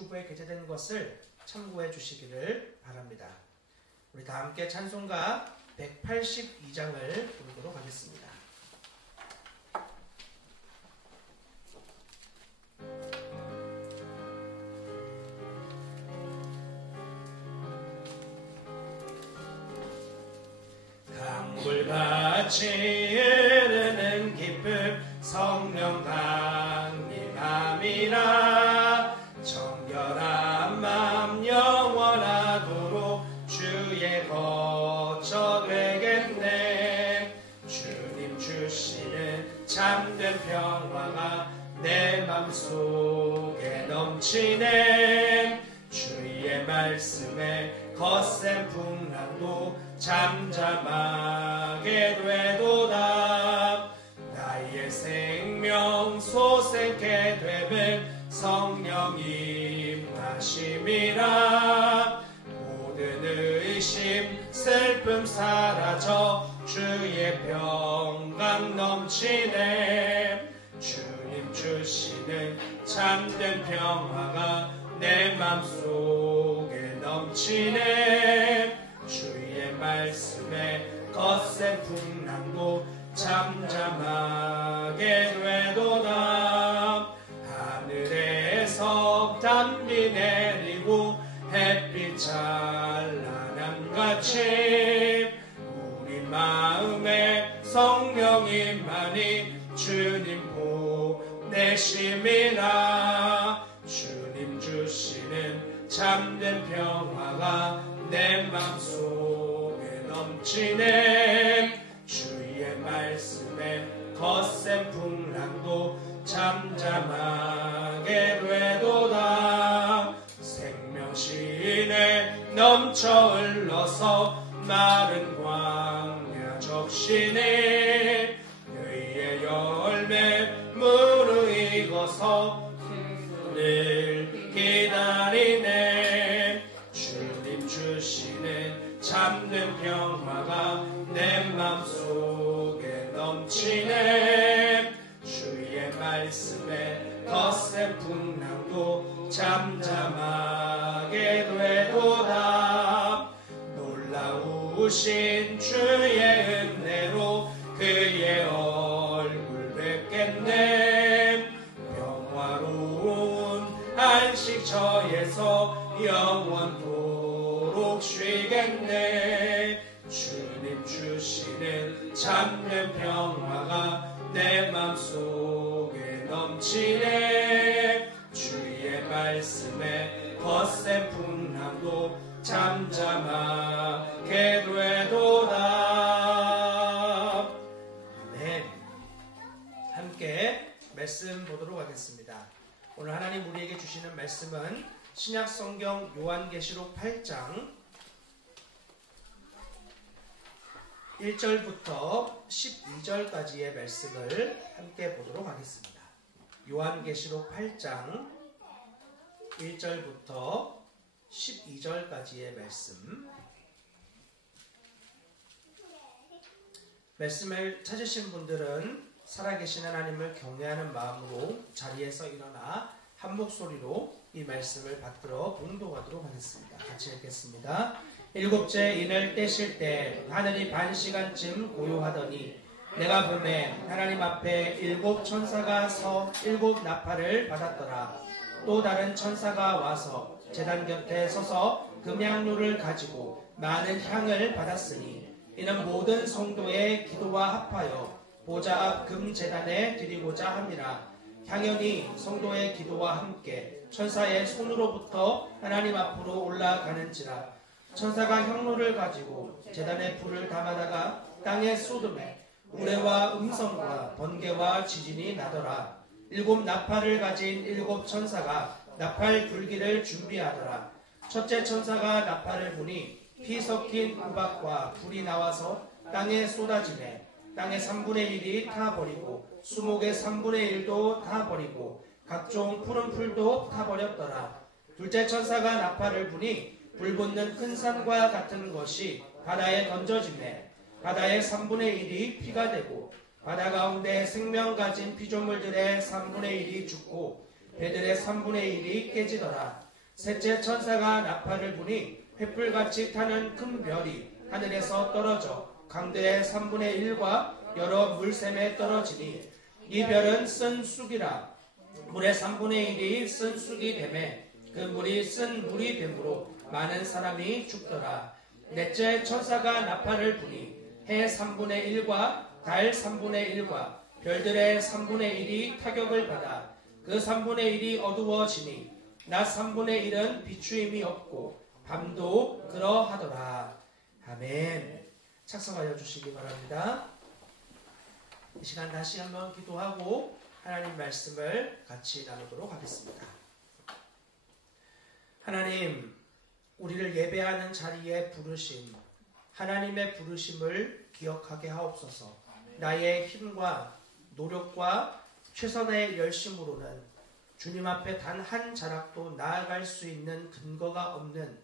유튜브에 게재된 것을 참고해 주시기를 바랍니다. 우리 다 함께 찬송가 182장을 부르도록 하겠습니다. 강물같이 흐르는 기쁨 성령 강림함이라. 정결한 맘 영원하도록 주의 거처 되겠네. 주님 주시는 참된 평화가 내 맘속에 넘치네. 주의 말씀에 거센 풍랑도 잠잠하게 되도다. 나의 생명 솟게 됨을 성령 임하심이라. 모든 의심 슬픔 사라져 주의 평강 넘치네. 주님 주시는 참된 평화가 내 맘속에 넘치네. 주의 말씀에 거센 풍랑도 잠잠하게 되도다. 하늘에서 담비 내리고 햇빛 찬란함같이 우리 마음에 성령님만이 주님 보내심이라. 주님 주시는 참된 평화가 내 맘속에 넘치네. 주의 말씀에 거센 풍랑도 잠잠하게 되도다. 생명신에 넘쳐 흘러서 마른 광야 적시네. 의의 열매 무르익어서 늘 기다리네. 주님 주시는 참된 평화가 내 맘속에 넘치네. 주의 말씀에 거센 풍랑도 잠잠하게 되도다. 놀라우신 주의 은혜로 그의 얼굴 뵙겠네. 평화로운 안식처에서 영원토록 쉬겠네. 주님 주시는 참된 평화가 내 맘속에 넘치네. 주의 말씀에 거센 풍랑도 잠잠하게 되도다. 네, 함께 말씀 보도록 하겠습니다. 오늘 하나님 우리에게 주시는 말씀은 신약성경 요한계시록 8장 1절부터 12절까지의 말씀을 함께 보도록 하겠습니다. 요한계시록 8장 1절부터 12절까지의 말씀을 찾으신 분들은 살아계신 하나님을 경외하는 마음으로 자리에서 일어나 한 목소리로 이 말씀을 받들어 봉독하도록 하겠습니다. 같이 읽겠습니다. 일곱째 인을 떼실 때 하늘이 반 시간쯤 고요하더니 내가 보매 하나님 앞에 일곱 천사가 서 일곱 나팔을 받았더라. 또 다른 천사가 와서 제단 곁에 서서 금향로를 가지고 많은 향을 받았으니 이는 모든 성도의 기도와 합하여 보좌 앞 금제단에 드리고자 함이라. 향연이 성도의 기도와 함께 천사의 손으로부터 하나님 앞으로 올라가는지라. 천사가 향로를 가지고 제단에 불을 담아다가 땅에 쏟음에 우레와 음성과 번개와 지진이 나더라. 일곱 나팔을 가진 일곱 천사가 나팔 불기를 준비하더라. 첫째 천사가 나팔을 부니 피 섞인 우박과 불이 나와서 땅에 쏟아지매 땅의 3분의 1이 타버리고 수목의 3분의 1도 타버리고 각종 푸른 풀도 타버렸더라. 둘째 천사가 나팔을 부니 불붙는 큰 산과 같은 것이 바다에 던져지매 바다의 3분의 1이 피가 되고 바다 가운데 생명 가진 피조물들의 3분의 1이 죽고 배들의 3분의 1이 깨지더라. 셋째 천사가 나팔을 부니 횃불같이 타는 큰 별이 하늘에서 떨어져 강들의 3분의 1과 여러 물샘에 떨어지니 이 별은 쓴 쑥이라. 물의 3분의 1이 쓴 쑥이 되매 그 물이 쓴 물이 되므로 많은 사람이 죽더라. 넷째 천사가 나팔을 부니 해 3분의 1과 달 3분의 1과 별들의 3분의 1이 타격을 받아 그 3분의 1이 어두워지니 낮 3분의 1은 비추임이 없고 밤도 그러하더라. 아멘. 착석하여 주시기 바랍니다. 이 시간 다시 한번 기도하고 하나님 말씀을 같이 나누도록 하겠습니다. 하나님, 우리를 예배하는 자리에 부르신 하나님의 부르심을 기억하게 하옵소서. 나의 힘과 노력과 최선의 열심으로는 주님 앞에 단 한 자락도 나아갈 수 있는 근거가 없는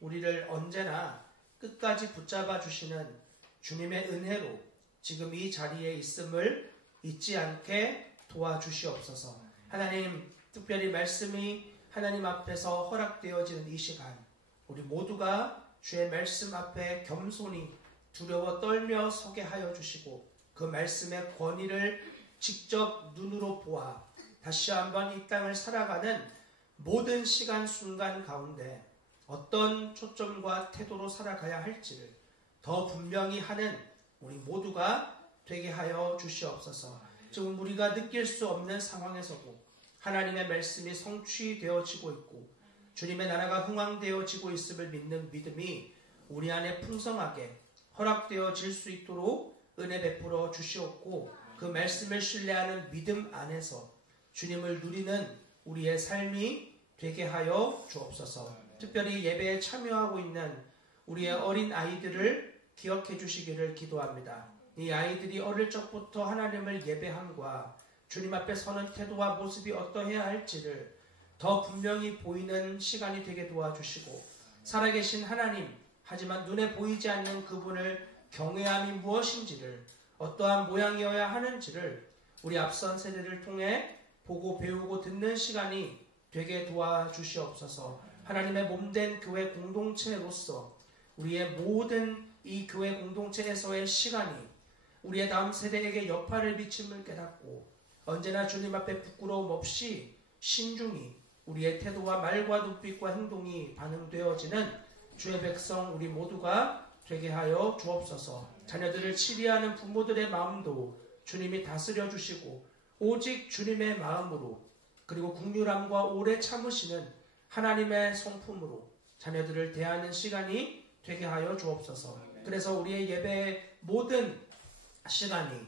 우리를 언제나 끝까지 붙잡아 주시는 주님의 은혜로 지금 이 자리에 있음을 잊지 않게 도와주시옵소서. 하나님, 특별히 말씀이 하나님 앞에서 허락되어지는 이 시간, 우리 모두가 주의 말씀 앞에 겸손히 두려워 떨며 서게 하여 주시고 그 말씀의 권위를 직접 눈으로 보아 다시 한번 이 땅을 살아가는 모든 시간 순간 가운데 어떤 초점과 태도로 살아가야 할지를 더 분명히 하는 우리 모두가 되게 하여 주시옵소서. 지금 우리가 느낄 수 없는 상황에서도 하나님의 말씀이 성취되어지고 있고 주님의 나라가 흥왕되어지고 있음을 믿는 믿음이 우리 안에 풍성하게 허락되어질 수 있도록 은혜 베풀어 주시옵고 그 말씀을 신뢰하는 믿음 안에서 주님을 누리는 우리의 삶이 되게 하여 주옵소서. 특별히 예배에 참여하고 있는 우리의 어린 아이들을 기억해 주시기를 기도합니다. 이 아이들이 어릴 적부터 하나님을 예배함과 주님 앞에 서는 태도와 모습이 어떠해야 할지를 더 분명히 보이는 시간이 되게 도와주시고 살아계신 하나님, 하지만 눈에 보이지 않는 그분을 경외함이 무엇인지를 어떠한 모양이어야 하는지를 우리 앞선 세대를 통해 보고 배우고 듣는 시간이 되게 도와주시옵소서. 하나님의 몸된 교회 공동체로서 우리의 모든 이 교회 공동체에서의 시간이 우리의 다음 세대에게 여파를 미침을 깨닫고 언제나 주님 앞에 부끄러움 없이 신중히 우리의 태도와 말과 눈빛과 행동이 반응되어지는 주의 백성 우리 모두가 되게 하여 주옵소서. 자녀들을 치리하는 부모들의 마음도 주님이 다스려 주시고 오직 주님의 마음으로 그리고 긍휼함과 오래 참으시는 하나님의 성품으로 자녀들을 대하는 시간이 되게 하여 주옵소서. 그래서 우리의 예배의 모든 시간이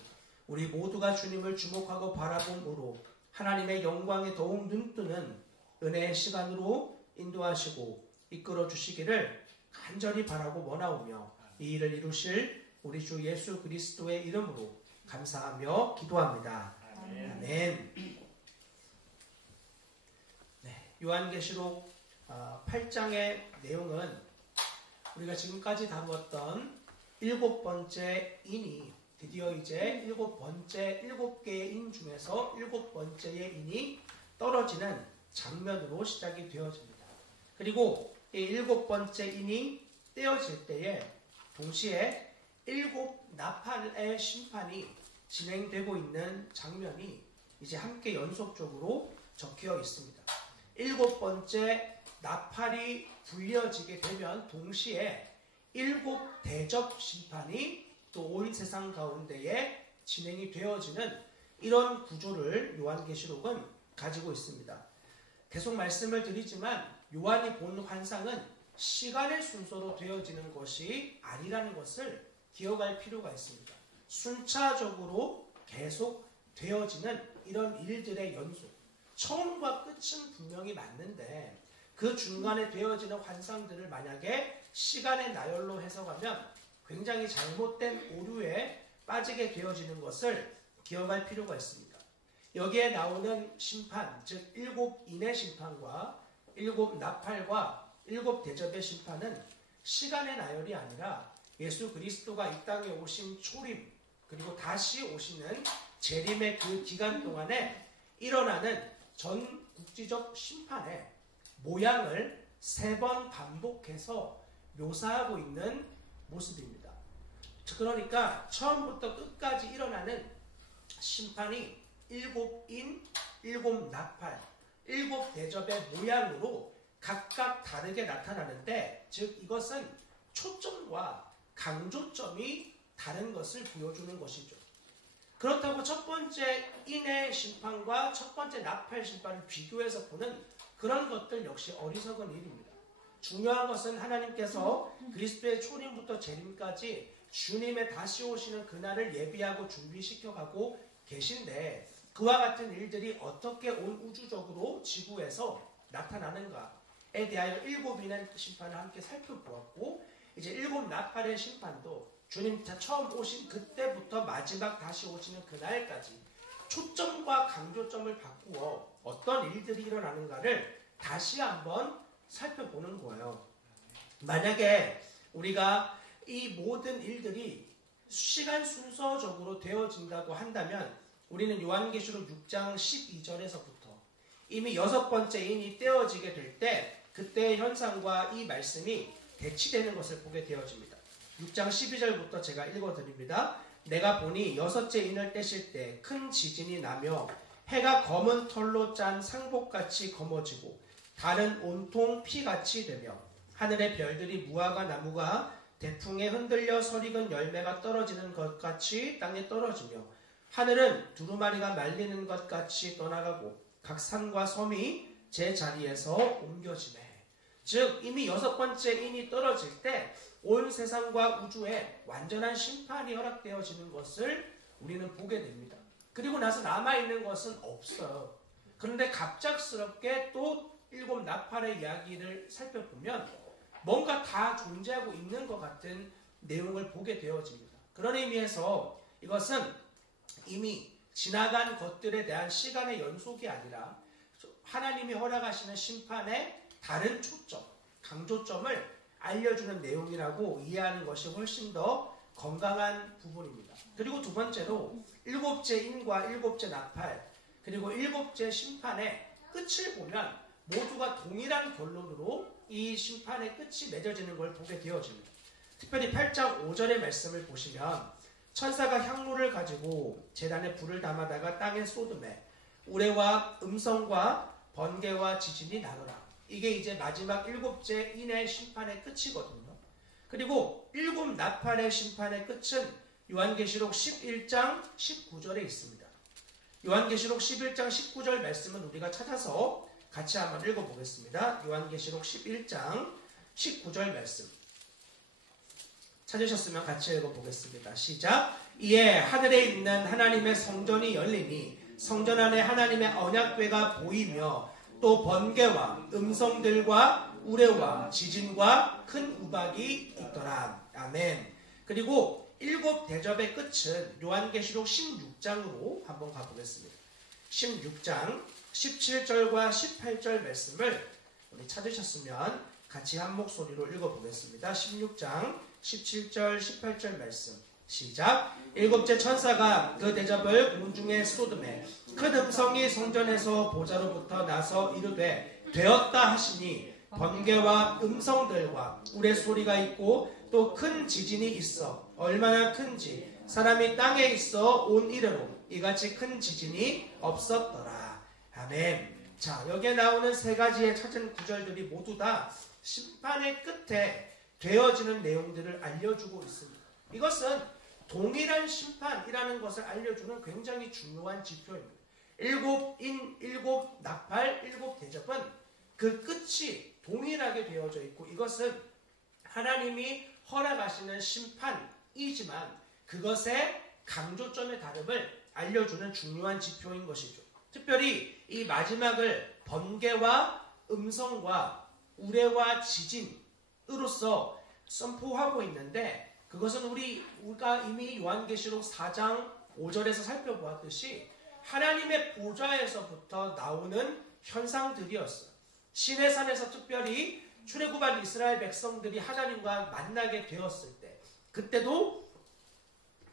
우리 모두가 주님을 주목하고 바라봄으로 하나님의 영광에 더욱 눈뜨는 은혜의 시간으로 인도하시고 이끌어 주시기를 간절히 바라고 원하오며 이 일을 이루실 우리 주 예수 그리스도의 이름으로 감사하며 기도합니다. 아멘. 네, 요한계시록 8장의 내용은 우리가 지금까지 다루었던 7번째 인이 드디어 이제 7개의 인 중에서 7번째의 인이 떨어지는 장면으로 시작이 되어집니다. 그리고 이 7번째 인이 떼어질 때에 동시에 7 나팔의 심판이 진행되고 있는 장면이 이제 함께 연속적으로 적혀 있습니다. 7번째 나팔이 불려지게 되면 동시에 7 대접 심판이 또 온 세상 가운데에 진행이 되어지는 이런 구조를 요한계시록은 가지고 있습니다. 계속 말씀을 드리지만 요한이 본 환상은 시간의 순서로 되어지는 것이 아니라는 것을 기억할 필요가 있습니다. 순차적으로 계속 되어지는 이런 일들의 연속. 처음과 끝은 분명히 맞는데 그 중간에 되어지는 환상들을 만약에 시간의 나열로 해석하면 굉장히 잘못된 오류에 빠지게 되어지는 것을 기억할 필요가 있습니다. 여기에 나오는 심판, 즉 7인의 심판과 7 나팔과 7 대접의 심판은 시간의 나열이 아니라 예수 그리스도가 이 땅에 오신 초림 그리고 다시 오시는 재림의 그 기간 동안에 일어나는 전 국지적 심판의 모양을 3번 반복해서 묘사하고 있는 모습입니다. 그러니까 처음부터 끝까지 일어나는 심판이 7인, 7나팔, 7대접의 모양으로 각각 다르게 나타나는데, 즉 이것은 초점과 강조점이 다른 것을 보여주는 것이죠. 그렇다고 첫 번째 인의 심판과 첫 번째 나팔 심판을 비교해서 보는 그런 것들 역시 어리석은 일입니다. 중요한 것은 하나님께서 그리스도의 초림부터 재림까지 주님의 다시 오시는 그날을 예비하고 준비시켜가고 계신데, 그와 같은 일들이 어떻게 온 우주적으로 지구에서 나타나는가에 대하여 7인의 심판을 함께 살펴보았고, 이제 7나팔의 심판도 주님 처음 오신 그때부터 마지막 다시 오시는 그날까지 초점과 강조점을 바꾸어 어떤 일들이 일어나는가를 다시 한번 살펴보는 거예요. 만약에 우리가 이 모든 일들이 시간 순서적으로 되어진다고 한다면, 우리는 요한계시록 6장 12절에서부터 이미 6번째 인이 떼어지게 될 때 그때의 현상과 이 말씀이 대치되는 것을 보게 되어집니다. 6장 12절부터 제가 읽어드립니다. 내가 보니 6째 인을 떼실 때 큰 지진이 나며 해가 검은 털로 짠 상복같이 검어지고 달은 온통 피같이 되며 하늘의 별들이 무화과 나무가 대풍에 흔들려 설익은 열매가 떨어지는 것 같이 땅에 떨어지며 하늘은 두루마리가 말리는 것 같이 떠나가고 각 산과 섬이 제 자리에서 옮겨지매. 즉 이미 6번째 인이 떨어질 때 온 세상과 우주에 완전한 심판이 허락되어지는 것을 우리는 보게 됩니다. 그리고 나서 남아있는 것은 없어요. 그런데 갑작스럽게 또 7나팔의 이야기를 살펴보면 뭔가 다 존재하고 있는 것 같은 내용을 보게 되어집니다. 그런 의미에서 이것은 이미 지나간 것들에 대한 시간의 연속이 아니라 하나님이 허락하시는 심판의 다른 초점, 강조점을 알려주는 내용이라고 이해하는 것이 훨씬 더 건강한 부분입니다. 그리고 두 번째로 7째 인과 7째 나팔, 그리고 7째 심판의 끝을 보면 모두가 동일한 결론으로 이 심판의 끝이 맺어지는 걸 보게 되어집니다. 특별히 8장 5절의 말씀을 보시면 천사가 향로를 가지고 제단에 불을 담아다가 땅에 쏟음에 우레와 음성과 번개와 지진이 나더라. 이게 이제 마지막 7째 인의 심판의 끝이거든요. 그리고 7나팔의 심판의 끝은 요한계시록 11장 19절에 있습니다. 요한계시록 11장 19절 말씀은 우리가 찾아서 같이 한번 읽어보겠습니다. 요한계시록 11장 19절 말씀 찾으셨으면 같이 읽어보겠습니다. 시작. 이에 하늘에 있는 하나님의 성전이 열리니 성전 안에 하나님의 언약궤가 보이며 또 번개와 음성들과 우레와 지진과 큰 우박이 있더라. 아멘. 그리고 7대접의 끝은 요한계시록 16장으로 한번 가보겠습니다. 16장 17절과 18절 말씀을 우리 찾으셨으면 같이 한 목소리로 읽어보겠습니다. 16장 17절 18절 말씀 시작. 7째 천사가 그 대접을 공중에 쏟음에 큰 음성이 성전에서 보좌로부터 나서 이르되 되었다 하시니 번개와 음성들과 우레 소리가 있고 또 큰 지진이 있어 얼마나 큰지 사람이 땅에 있어 온 이래로 이같이 큰 지진이 없었더라. 아멘. 자, 여기에 나오는 3가지의 찾은 구절들이 모두 다 심판의 끝에 되어지는 내용들을 알려주고 있습니다. 이것은 동일한 심판이라는 것을 알려주는 굉장히 중요한 지표입니다. 7인, 7나팔, 7대접은 그 끝이 동일하게 되어져 있고 이것은 하나님이 허락하시는 심판이지만 그것의 강조점의 다름을 알려주는 중요한 지표인 것이죠. 특별히 이 마지막을 번개와 음성과 우레와 지진으로서 선포하고 있는데 그것은 우리가 이미 요한계시록 4장 5절에서 살펴보았듯이 하나님의 보좌에서부터 나오는 현상들이었어요. 시내산에서 특별히 출애굽한 이스라엘 백성들이 하나님과 만나게 되었을 때 그때도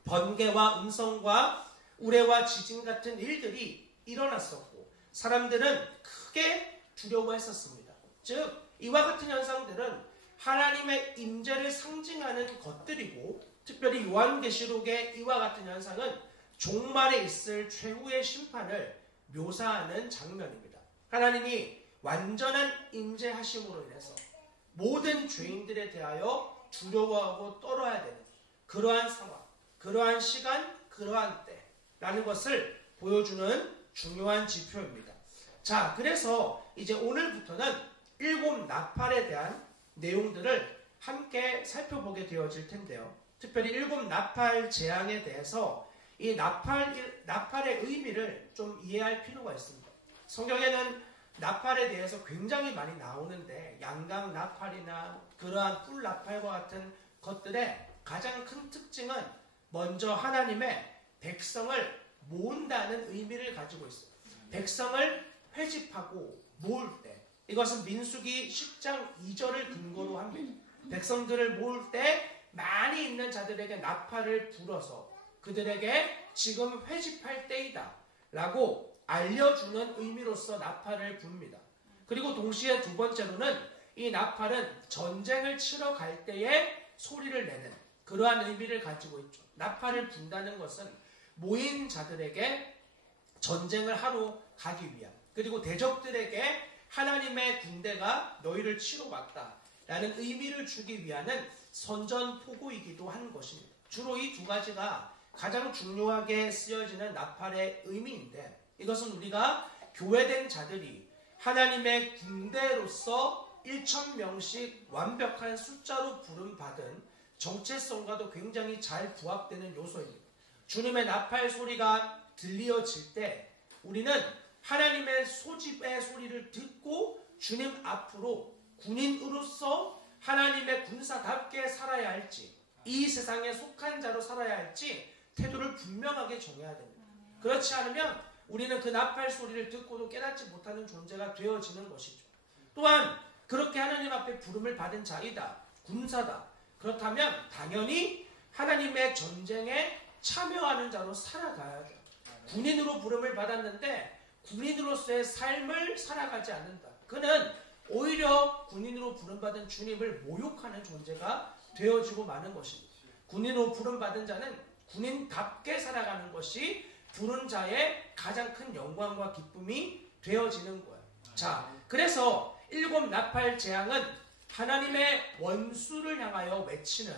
번개와 음성과 우레와 지진 같은 일들이 일어났었고 사람들은 크게 두려워했었습니다. 즉 이와 같은 현상들은 하나님의 임재를 상징하는 것들이고, 특별히 요한계시록의 이와 같은 현상은 종말에 있을 최후의 심판을 묘사하는 장면입니다. 하나님이 완전한 임재하심으로 인해서 모든 죄인들에 대하여 두려워하고 떨어야 되는 그러한 상황, 그러한 시간, 그러한 때라는 것을 보여주는 중요한 지표입니다. 자, 그래서 이제 오늘부터는 7 나팔에 대한 내용들을 함께 살펴보게 되어질 텐데요. 특별히 7 나팔 재앙에 대해서 이 나팔의 의미를 좀 이해할 필요가 있습니다. 성경에는 나팔에 대해서 굉장히 많이 나오는데, 양강 나팔이나 그러한 뿔 나팔과 같은 것들의 가장 큰 특징은 먼저 하나님의 백성을 모은다는 의미를 가지고 있어요. 백성을 회집하고 모을 때, 이것은 민수기 10장 2절을 근거로 합니다. 백성들을 모을 때 많이 있는 자들에게 나팔을 불어서 그들에게 지금 회집할 때이다 라고 알려주는 의미로서 나팔을 붑니다. 그리고 동시에 두 번째로는 이 나팔은 전쟁을 치러 갈 때에 소리를 내는 그러한 의미를 가지고 있죠. 나팔을 분다는 것은 모인 자들에게 전쟁을 하러 가기 위한, 그리고 대적들에게 하나님의 군대가 너희를 치러 왔다라는 의미를 주기 위한 선전포고이기도 한 것입니다. 주로 이 두 가지가 가장 중요하게 쓰여지는 나팔의 의미인데, 이것은 우리가 교회된 자들이 하나님의 군대로서 1000명씩 완벽한 숫자로 부름받은 정체성과도 굉장히 잘 부합되는 요소입니다. 주님의 나팔 소리가 들려질 때 우리는 하나님의 소집의 소리를 듣고 주님 앞으로 군인으로서 하나님의 군사답게 살아야 할지, 이 세상에 속한 자로 살아야 할지 태도를 분명하게 정해야 됩니다. 그렇지 않으면 우리는 그 나팔 소리를 듣고도 깨닫지 못하는 존재가 되어지는 것이죠. 또한 그렇게 하나님 앞에 부름을 받은 자이다, 군사다, 그렇다면 당연히 하나님의 전쟁에 참여하는 자로 살아가야 돼요. 군인으로 부름을 받았는데 군인으로서의 삶을 살아가지 않는다. 그는 오히려 군인으로 부름받은 주님을 모욕하는 존재가 되어지고 마는 것입니다. 군인으로 부름받은 자는 군인답게 살아가는 것이 부른 자의 가장 큰 영광과 기쁨이 되어지는 거예요. 자, 그래서 7 나팔 재앙은 하나님의 원수를 향하여 외치는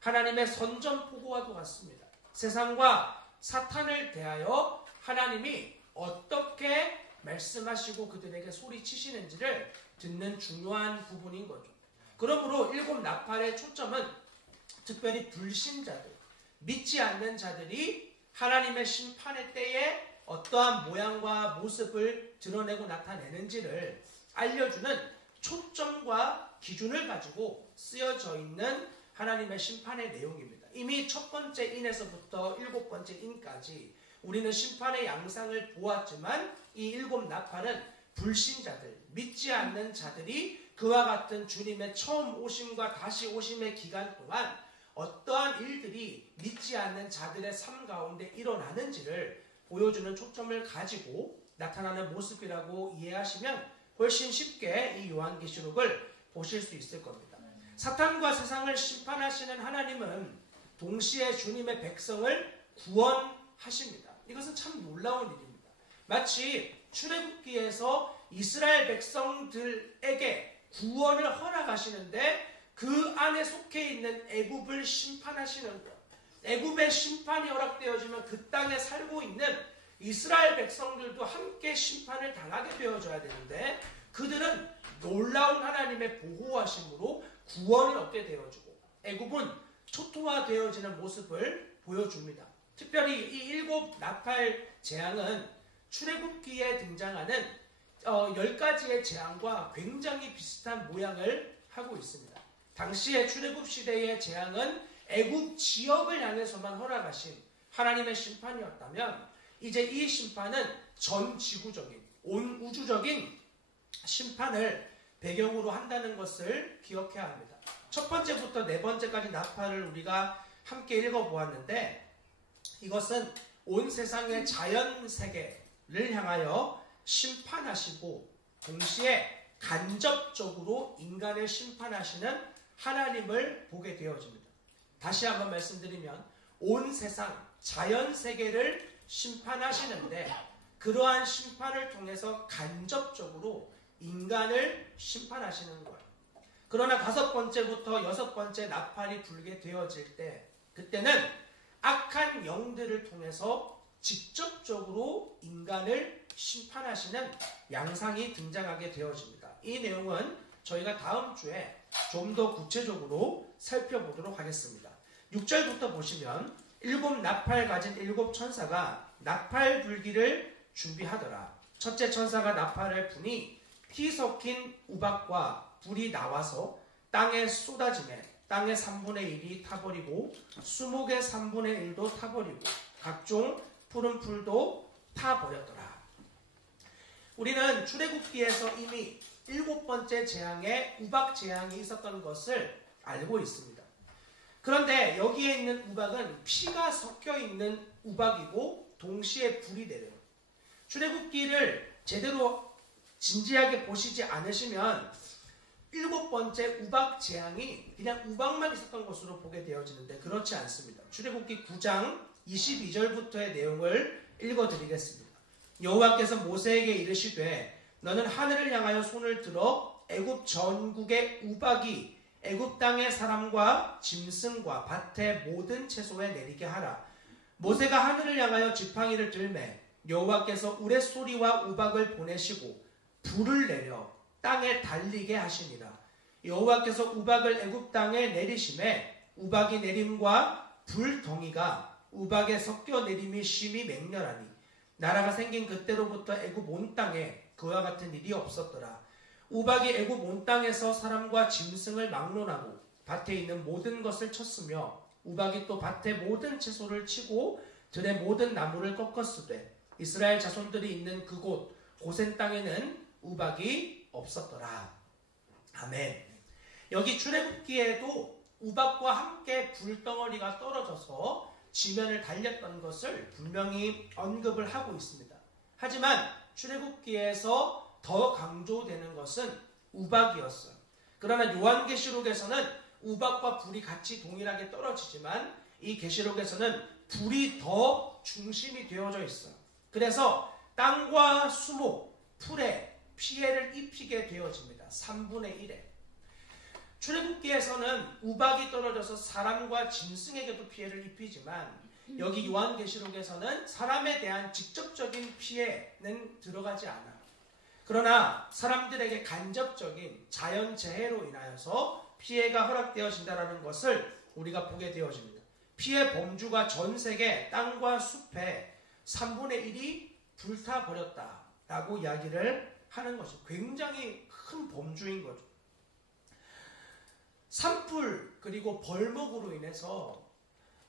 하나님의 선전포고와도 같습니다. 세상과 사탄을 대하여 하나님이 어떻게 말씀하시고 그들에게 소리치시는지를 듣는 중요한 부분인 거죠. 그러므로 7 나팔의 초점은 특별히 불신자들, 믿지 않는 자들이 하나님의 심판의 때에 어떠한 모양과 모습을 드러내고 나타내는지를 알려주는 초점과 기준을 가지고 쓰여져 있는 하나님의 심판의 내용입니다. 이미 첫 번째 인에서부터 7번째 인까지 우리는 심판의 양상을 보았지만 이 7 나팔은 불신자들, 믿지 않는 자들이 그와 같은 주님의 처음 오심과 다시 오심의 기간 동안 어떠한 일들이 믿지 않는 자들의 삶 가운데 일어나는지를 보여주는 초점을 가지고 나타나는 모습이라고 이해하시면 훨씬 쉽게 이 요한계시록을 보실 수 있을 겁니다. 사탄과 세상을 심판하시는 하나님은 동시에 주님의 백성을 구원하십니다. 이것은 참 놀라운 일입니다. 마치 출애굽기에서 이스라엘 백성들에게 구원을 허락하시는데 그 안에 속해 있는 애굽을 심판하시는 것. 애굽의 심판이 허락되어지면 그 땅에 살고 있는 이스라엘 백성들도 함께 심판을 당하게 되어져야 되는데 그들은 놀라운 하나님의 보호하심으로 구원을 얻게 되어지고 애굽은 초토화되어지는 모습을 보여줍니다. 특별히 이 7 나팔 재앙은 출애굽기에 등장하는 10가지의 재앙과 굉장히 비슷한 모양을 하고 있습니다. 당시의 출애굽 시대의 재앙은 애굽 지역을 향해서만 허락하신 하나님의 심판이었다면 이제 이 심판은 전 지구적인, 온 우주적인 심판을 배경으로 한다는 것을 기억해야 합니다. 첫 번째부터 네 번째까지 나팔을 우리가 함께 읽어보았는데 이것은 온 세상의 자연 세계를 향하여 심판하시고 동시에 간접적으로 인간을 심판하시는 하나님을 보게 되어집니다. 다시 한번 말씀드리면 온 세상 자연 세계를 심판하시는데 그러한 심판을 통해서 간접적으로 인간을 심판하시는 거예요. 그러나 5번째부터 6번째 나팔이 불게 되어질 때 그때는 악한 영들을 통해서 직접적으로 인간을 심판하시는 양상이 등장하게 되어집니다. 이 내용은 저희가 다음 주에 좀 더 구체적으로 살펴보도록 하겠습니다. 6절부터 보시면 7 나팔 가진 7 천사가 나팔 불기를 준비하더라. 첫째 천사가 나팔을 부니 피 섞인 우박과 불이 나와서 땅에 쏟아지매 땅의 3분의 1이 타버리고 수목의 3분의 1도 타버리고 각종 푸른 풀도 타버렸더라. 우리는 출애굽기에서 이미 7번째 재앙에 우박 재앙이 있었던 것을 알고 있습니다. 그런데 여기에 있는 우박은 피가 섞여 있는 우박이고 동시에 불이 내려요. 출애굽기를 제대로 진지하게 보시지 않으시면 7번째 우박 재앙이 그냥 우박만 있었던 것으로 보게 되어지는데 그렇지 않습니다. 출애굽기 9장 22절부터의 내용을 읽어드리겠습니다. 여호와께서 모세에게 이르시되 너는 하늘을 향하여 손을 들어 애굽 전국의 우박이 애굽 땅의 사람과 짐승과 밭의 모든 채소에 내리게 하라. 모세가 하늘을 향하여 지팡이를 들매 여호와께서 우레소리와 우박을 보내시고 불을 내려 땅에 달리게 하시니라. 여호와께서 우박을 애굽 땅에 내리심에 우박이 내림과 불덩이가 우박에 섞여 내림이 심히 맹렬하니 나라가 생긴 그때로부터 애굽 온 땅에 그와 같은 일이 없었더라. 우박이 애굽 온 땅에서 사람과 짐승을 막론하고 밭에 있는 모든 것을 쳤으며 우박이 또 밭의 모든 채소를 치고 들의 모든 나무를 꺾었으되 이스라엘 자손들이 있는 그곳 고센 땅에는 우박이 없었더라. 아멘. 여기 출애굽기에도 우박과 함께 불덩어리가 떨어져서 지면을 달렸던 것을 분명히 언급을 하고 있습니다. 하지만 출애굽기에서 더 강조되는 것은 우박이었어요. 그러나 요한계시록에서는 우박과 불이 같이 동일하게 떨어지지만 이 계시록에서는 불이 더 중심이 되어져 있어요. 그래서 땅과 수목, 풀에 피해를 입히게 되어집니다. 3분의 1에. 출애굽기에서는 우박이 떨어져서 사람과 짐승에게도 피해를 입히지만 여기 요한계시록에서는 사람에 대한 직접적인 피해는 들어가지 않아요. 그러나 사람들에게 간접적인 자연재해로 인하여서 피해가 허락되어진다는 것을 우리가 보게 되어집니다. 피해 범주가 전 세계 땅과 숲의 3분의 1이 불타버렸다라고 이야기를 하는 것이 굉장히 큰 범주인 거죠. 산불 그리고 벌목으로 인해서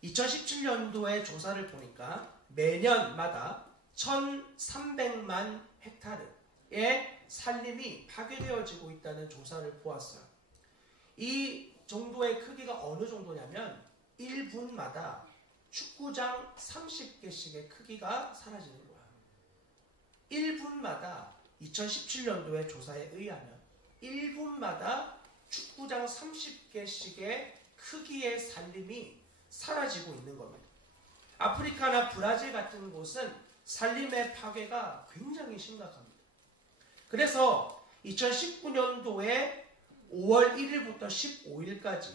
2017년도에 조사를 보니까 매년마다 1,300만 헥타르의 산림이 파괴되어지고 있다는 조사를 보았어요. 이 정도의 크기가 어느 정도냐면 1분마다 축구장 30개씩의 크기가 사라지는 거야. 1분마다 2017년도의 조사에 의하면 1분마다 축구장 30개씩의 크기의 산림이 사라지고 있는 겁니다. 아프리카나 브라질 같은 곳은 산림의 파괴가 굉장히 심각합니다. 그래서 2019년도에 5월 1일부터 15일까지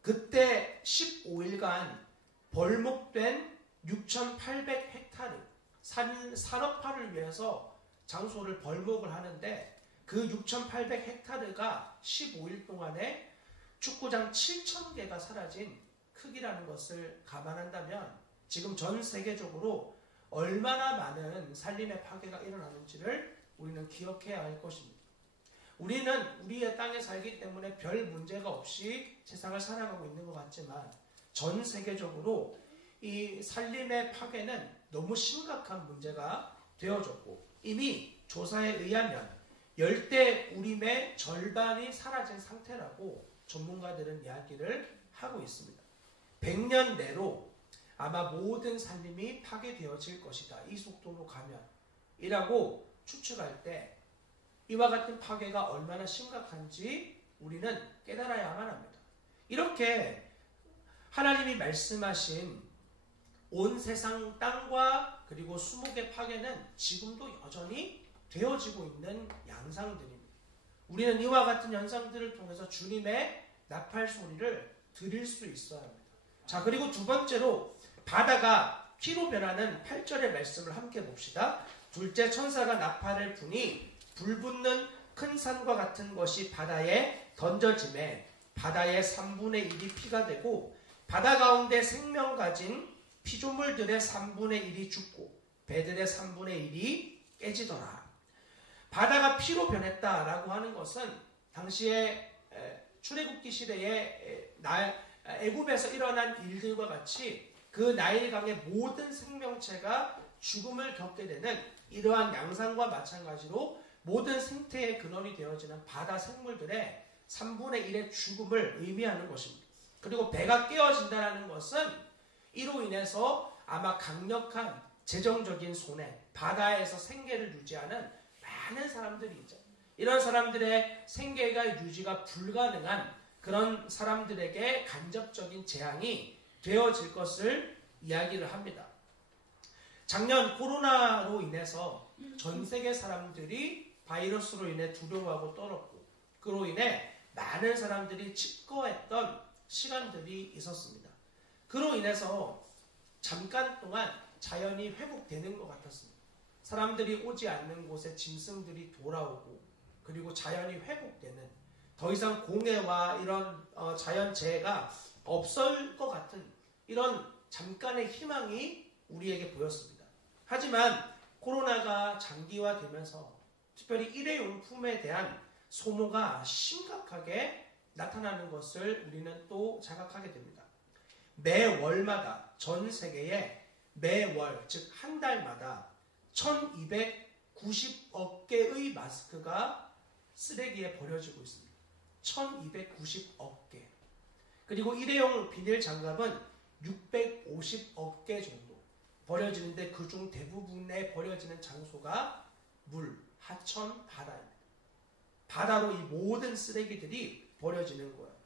그때 15일간 벌목된 6,800헥타르 산업화를 위해서 장소를 벌목을 하는데 그 6,800헥타르가 15일 동안에 축구장 7,000개가 사라진 크기라는 것을 감안한다면 지금 전 세계적으로 얼마나 많은 산림의 파괴가 일어나는지를 우리는 기억해야 할 것입니다. 우리는 우리의 땅에 살기 때문에 별 문제가 없이 세상을 살아가고 있는 것 같지만 전 세계적으로 이 산림의 파괴는 너무 심각한 문제가 되어졌고 이미 조사에 의하면 열대 우림의 절반이 사라진 상태라고 전문가들은 이야기를 하고 있습니다. 100년 내로 아마 모든 산림이 파괴되어질 것이다. 이 속도로 가면 이라고 추측할 때 이와 같은 파괴가 얼마나 심각한지 우리는 깨달아야만 합니다. 이렇게 하나님이 말씀하신 온 세상 땅과 그리고 수목의 파괴는 지금도 여전히 되어지고 있는 양상들입니다. 우리는 이와 같은 현상들을 통해서 주님의 나팔 소리를 들을 수 있어야 합니다. 자, 그리고 두 번째로 바다가 피로 변하는 8절의 말씀을 함께 봅시다. 둘째 천사가 나팔을 부니 불붙는 큰 산과 같은 것이 바다에 던져지매 바다의 3분의 1이 피가 되고 바다 가운데 생명 가진 피조물들의 3분의 1이 죽고 배들의 3분의 1이 깨지더라. 바다가 피로 변했다라고 하는 것은 당시에 출애굽기 시대에 애굽에서 일어난 일들과 같이 그 나일강의 모든 생명체가 죽음을 겪게 되는 이러한 양상과 마찬가지로 모든 생태의 근원이 되어지는 바다 생물들의 3분의 1의 죽음을 의미하는 것입니다. 그리고 배가 깨어진다는 것은 이로 인해서 아마 강력한 재정적인 손해, 바다에서 생계를 유지하는 많은 사람들이 있죠. 이런 사람들의 생계가 유지가 불가능한 그런 사람들에게 간접적인 재앙이 되어질 것을 이야기를 합니다. 작년 코로나로 인해서 전 세계 사람들이 바이러스로 인해 두려워하고 떨었고 그로 인해 많은 사람들이 칩거했던 시간들이 있었습니다. 그로 인해서 잠깐 동안 자연이 회복되는 것 같았습니다. 사람들이 오지 않는 곳에 짐승들이 돌아오고 그리고 자연이 회복되는 더 이상 공해와 이런 자연재해가 없을 것 같은 이런 잠깐의 희망이 우리에게 보였습니다. 하지만 코로나가 장기화되면서 특별히 일회용품에 대한 소모가 심각하게 나타나는 것을 우리는 또 자각하게 됩니다. 매월마다 전 세계에 매월 즉 한 달마다 1290억 개의 마스크가 쓰레기에 버려지고 있습니다. 1290억 개. 그리고 일회용 비닐 장갑은 650억 개 정도 버려지는데 그중 대부분에 버려지는 장소가 물, 하천, 바다입니다. 바다로 이 모든 쓰레기들이 버려지는 거예요.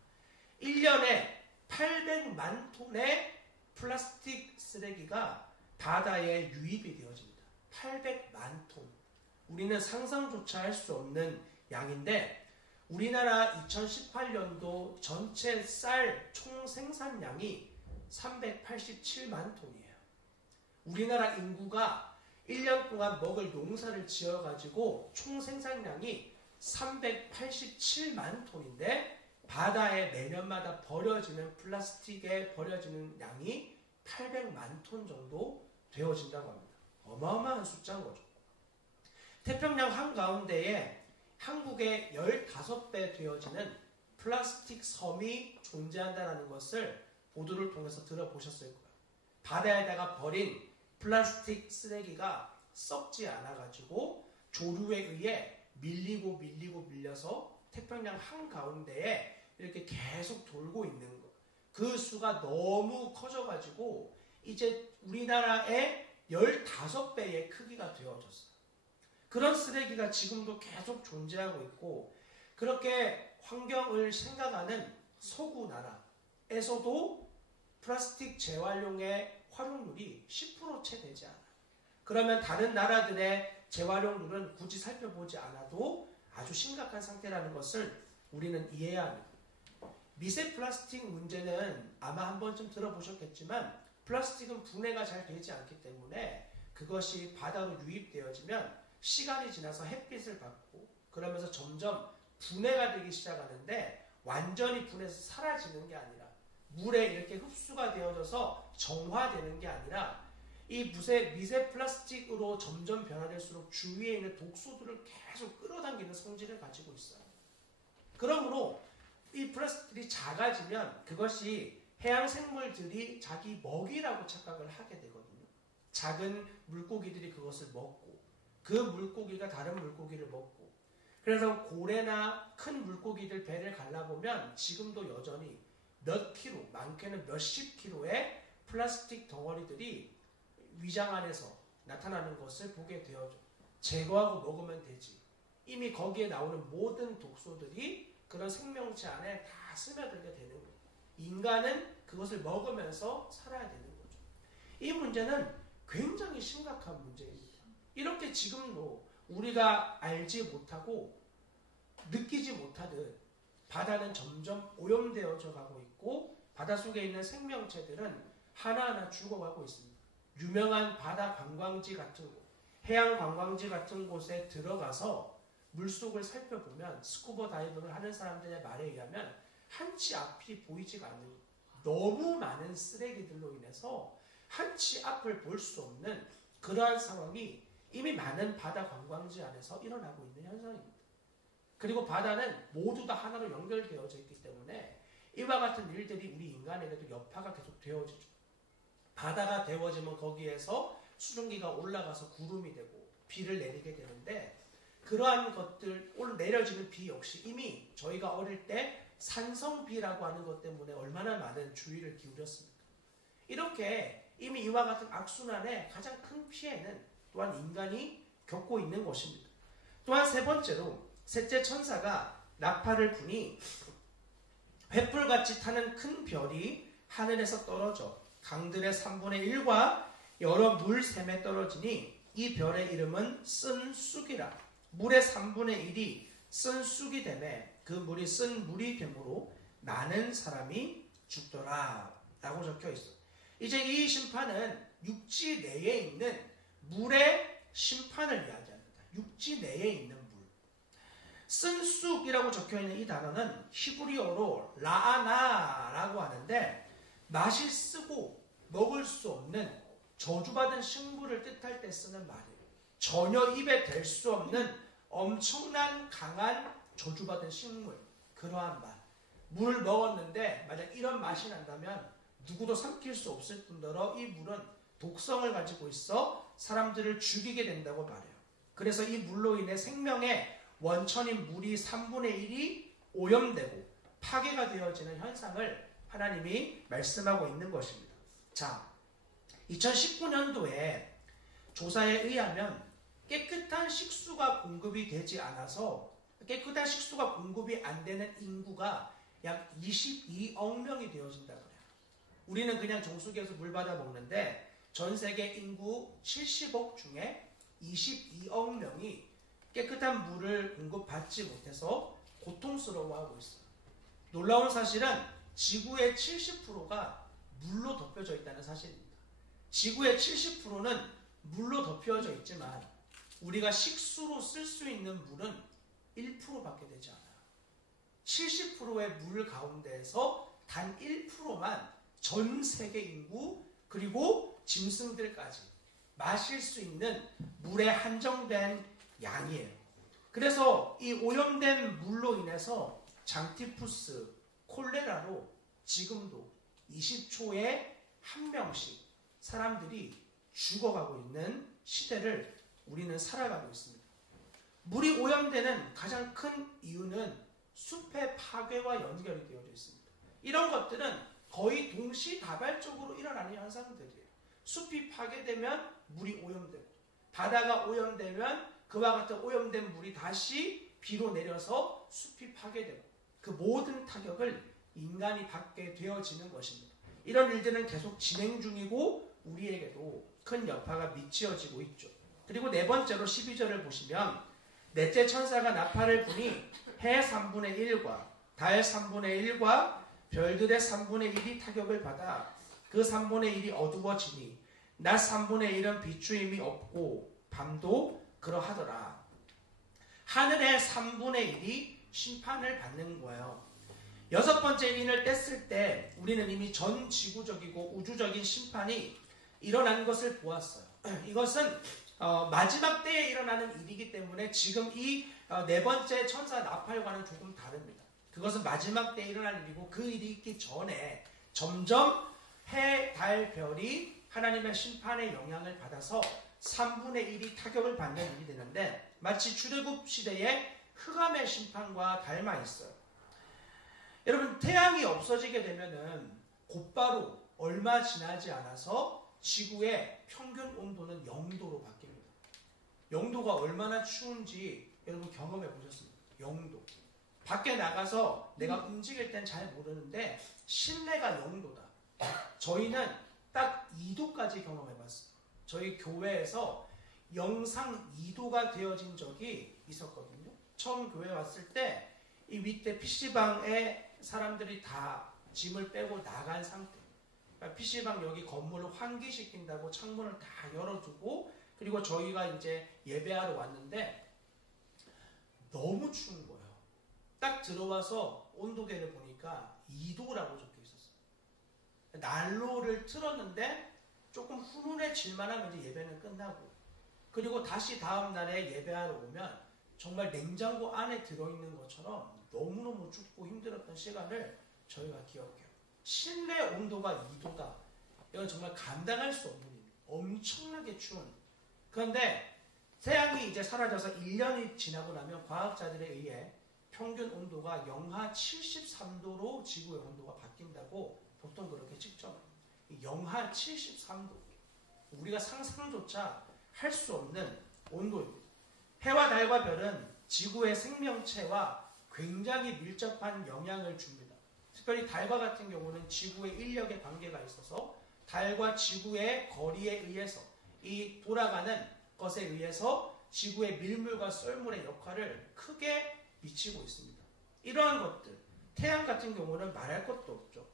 1년에 800만 톤의 플라스틱 쓰레기가 바다에 유입이 되어집니다. 800만 톤. 우리는 상상조차 할 수 없는 양인데 우리나라 2018년도 전체 쌀 총 생산량이 387만 톤이에요. 우리나라 인구가 1년 동안 먹을 농사를 지어가지고 총 생산량이 387만 톤인데 바다에 매년마다 버려지는 플라스틱에 버려지는 양이 800만 톤 정도 되어진다고 합니다. 어마어마한 숫자인 거죠. 태평양 한가운데에 한국의 15배 되어지는 플라스틱 섬이 존재한다는 것을 보도를 통해서 들어보셨을 거예요. 바다에다가 버린 플라스틱 쓰레기가 썩지 않아가지고 조류에 의해 밀려서 태평양 한가운데에 이렇게 계속 돌고 있는 거. 그 수가 너무 커져가지고 이제 우리나라의 15배의 크기가 되어졌어요. 그런 쓰레기가 지금도 계속 존재하고 있고 그렇게 환경을 생각하는 서구 나라에서도 플라스틱 재활용의 활용률이 10%채 되지 않아요. 그러면 다른 나라들의 재활용률은 굳이 살펴보지 않아도 아주 심각한 상태라는 것을 우리는 이해해야 합니다. 미세 플라스틱 문제는 아마 한 번쯤 들어보셨겠지만 플라스틱은 분해가 잘 되지 않기 때문에 그것이 바다로 유입되어지면 시간이 지나서 햇빛을 받고 그러면서 점점 분해가 되기 시작하는데 완전히 분해서 사라지는 게 아니라 물에 이렇게 흡수가 되어져서 정화되는 게 아니라 이 미세 플라스틱으로 점점 변화될수록 주위에 있는 독소들을 계속 끌어당기는 성질을 가지고 있어요. 그러므로 이 플라스틱이 작아지면 그것이 해양 생물들이 자기 먹이라고 착각을 하게 되거든요. 작은 물고기들이 그것을 먹고 그 물고기가 다른 물고기를 먹고 그래서 고래나 큰 물고기들 배를 갈라보면 지금도 여전히 몇 킬로, 많게는 몇십 킬로의 플라스틱 덩어리들이 위장 안에서 나타나는 것을 보게 되어죠. 제거하고 먹으면 되지. 이미 거기에 나오는 모든 독소들이 그런 생명체 안에 다 스며들게 되는 거예요. 인간은 그것을 먹으면서 살아야 되는 거죠. 이 문제는 굉장히 심각한 문제입니다. 이렇게 지금도 우리가 알지 못하고 느끼지 못하듯 바다는 점점 오염되어져 가고 있고 바닷속에 있는 생명체들은 하나하나 죽어가고 있습니다. 유명한 바다 관광지 같은 곳, 해양 관광지 같은 곳에 들어가서 물속을 살펴보면 스쿠버 다이빙을 하는 사람들의 말에 의하면 한치 앞이 보이지가 않는 너무 많은 쓰레기들로 인해서 한치 앞을 볼 수 없는 그러한 상황이 이미 많은 바다 관광지 안에서 일어나고 있는 현상입니다. 그리고 바다는 모두 다 하나로 연결되어져 있기 때문에 이와 같은 일들이 우리 인간에게도 여파가 계속 되어지죠. 바다가 데워지면 거기에서 수증기가 올라가서 구름이 되고 비를 내리게 되는데 그러한 것들, 오늘 내려지는 비 역시 이미 저희가 어릴 때 산성비라고 하는 것 때문에 얼마나 많은 주의를 기울였습니까? 이렇게 이미 이와 같은 악순환의 가장 큰 피해는 또한 인간이 겪고 있는 것입니다. 또한 세 번째로 셋째 천사가 나팔을 부니 횃불같이 타는 큰 별이 하늘에서 떨어져 강들의 3분의 1과 여러 물샘에 떨어지니 이 별의 이름은 쓴 쑥이라. 물의 3분의 1이 쓴 쑥이 되매 그 물이 쓴 물이 되므로 많은 사람이 죽더라 라고 적혀 있어. 이제 이 심판은 육지 내에 있는 물의 심판을 이야기합니다. 육지 내에 있는 물. 쓴 쑥이라고 적혀있는 이 단어는 히브리어로 라아나라고 하는데 맛이 쓰고 먹을 수 없는 저주받은 식물을 뜻할 때 쓰는 말이에요. 전혀 입에 댈 수 없는 엄청난 강한 저주받은 식물, 그러한 맛. 물을 먹었는데 만약 이런 맛이 난다면 누구도 삼킬 수 없을 뿐더러 이 물은 독성을 가지고 있어 사람들을 죽이게 된다고 말해요. 그래서 이 물로 인해 생명의 원천인 물이 3분의 1이 오염되고 파괴가 되어지는 현상을 하나님이 말씀하고 있는 것입니다. 자, 2019년도에 조사에 의하면 깨끗한 식수가 공급이 되지 않아서 깨끗한 식수가 공급이 안 되는 인구가 약 22억 명이 되어진다고 해요. 우리는 그냥 정수기에서 물 받아 먹는데 전 세계 인구 70억 중에 22억 명이 깨끗한 물을 공급받지 못해서 고통스러워하고 있어요. 놀라운 사실은 지구의 70%가 물로 덮여져 있다는 사실입니다. 지구의 70%는 물로 덮여져 있지만 우리가 식수로 쓸 수 있는 물은 1%밖에 되지 않아요. 70%의 물 가운데에서 단 1%만 전 세계 인구 그리고 짐승들까지 마실 수 있는 물의 한정된 양이에요. 그래서 이 오염된 물로 인해서 장티푸스, 콜레라로 지금도 20초에 한 명씩 사람들이 죽어가고 있는 시대를 우리는 살아가고 있습니다. 물이 오염되는 가장 큰 이유는 숲의 파괴와 연결이 되어져 있습니다. 이런 것들은 거의 동시다발적으로 일어나는 현상들이에요. 숲이 파괴되면 물이 오염되고 바다가 오염되면 그와 같은 오염된 물이 다시 비로 내려서 숲이 파괴되고 그 모든 타격을 인간이 받게 되어지는 것입니다. 이런 일들은 계속 진행 중이고 우리에게도 큰 여파가 미치어지고 있죠. 그리고 네 번째로 12절을 보시면 넷째 천사가 나팔을 부니 해 3분의 1과 달 3분의 1과 별들의 3분의 1이 타격을 받아 그 3분의 1이 어두워지니 낮 3분의 1은 비추임이 없고 밤도 그러하더라. 하늘의 3분의 1이 심판을 받는 거예요. 여섯 번째 인을 뗐을 때 우리는 이미 전 지구적이고 우주적인 심판이 일어난 것을 보았어요. 이것은 마지막 때에 일어나는 일이기 때문에 지금 이 네 번째 천사 나팔과는 조금 다릅니다. 그것은 마지막 때에 일어날 일이고 그 일이 있기 전에 점점 해, 달, 별이 하나님의 심판의 영향을 받아서 3분의 1이 타격을 받는 일이 되는데 마치 출애굽 시대의 흑암의 심판과 닮아 있어요. 여러분, 태양이 없어지게 되면은 곧바로 얼마 지나지 않아서 지구의 평균 온도는 0도로 바뀝니다. 0도가 얼마나 추운지 여러분 경험해 보셨습니까? 영도. 밖에 나가서 내가 움직일 땐 잘 모르는데 실내가 영도다. 저희는 딱 2도까지 경험해 봤어요. 저희 교회에서 영상 2도가 되어진 적이 있었거든요. 처음 교회 왔을 때 이 밑에 PC방에 사람들이 다 짐을 빼고 나간 상태. 그러니까 PC방 여기 건물을 환기시킨다고 창문을 다 열어두고 그리고 저희가 이제 예배하러 왔는데 너무 추운 거예요. 딱 들어와서 온도계를 보니까 2도라고 적혀 있었어요. 난로를 틀었는데 조금 훈훈해질만 하면 이제 예배는 끝나고 그리고 다시 다음 날에 예배하러 오면 정말 냉장고 안에 들어있는 것처럼 너무너무 춥고 힘들었던 시간을 저희가 기억해요. 실내 온도가 2도다. 이건 정말 감당할 수 없는 일이에요. 엄청나게 추운. 그런데 태양이 이제 사라져서 1년이 지나고 나면 과학자들에 의해 평균 온도가 영하 73도로 지구의 온도가 바뀐다고 보통 그렇게 측정해요. 영하 73도. 우리가 상상조차 할 수 없는 온도입니다. 해와 달과 별은 지구의 생명체와 굉장히 밀접한 영향을 줍니다. 특별히 달과 같은 경우는 지구의 인력의 관계가 있어서 달과 지구의 거리에 의해서 이 돌아가는 것에 의해서 지구의 밀물과 썰물의 역할을 크게 미치고 있습니다. 이러한 것들, 태양 같은 경우는 말할 것도 없죠.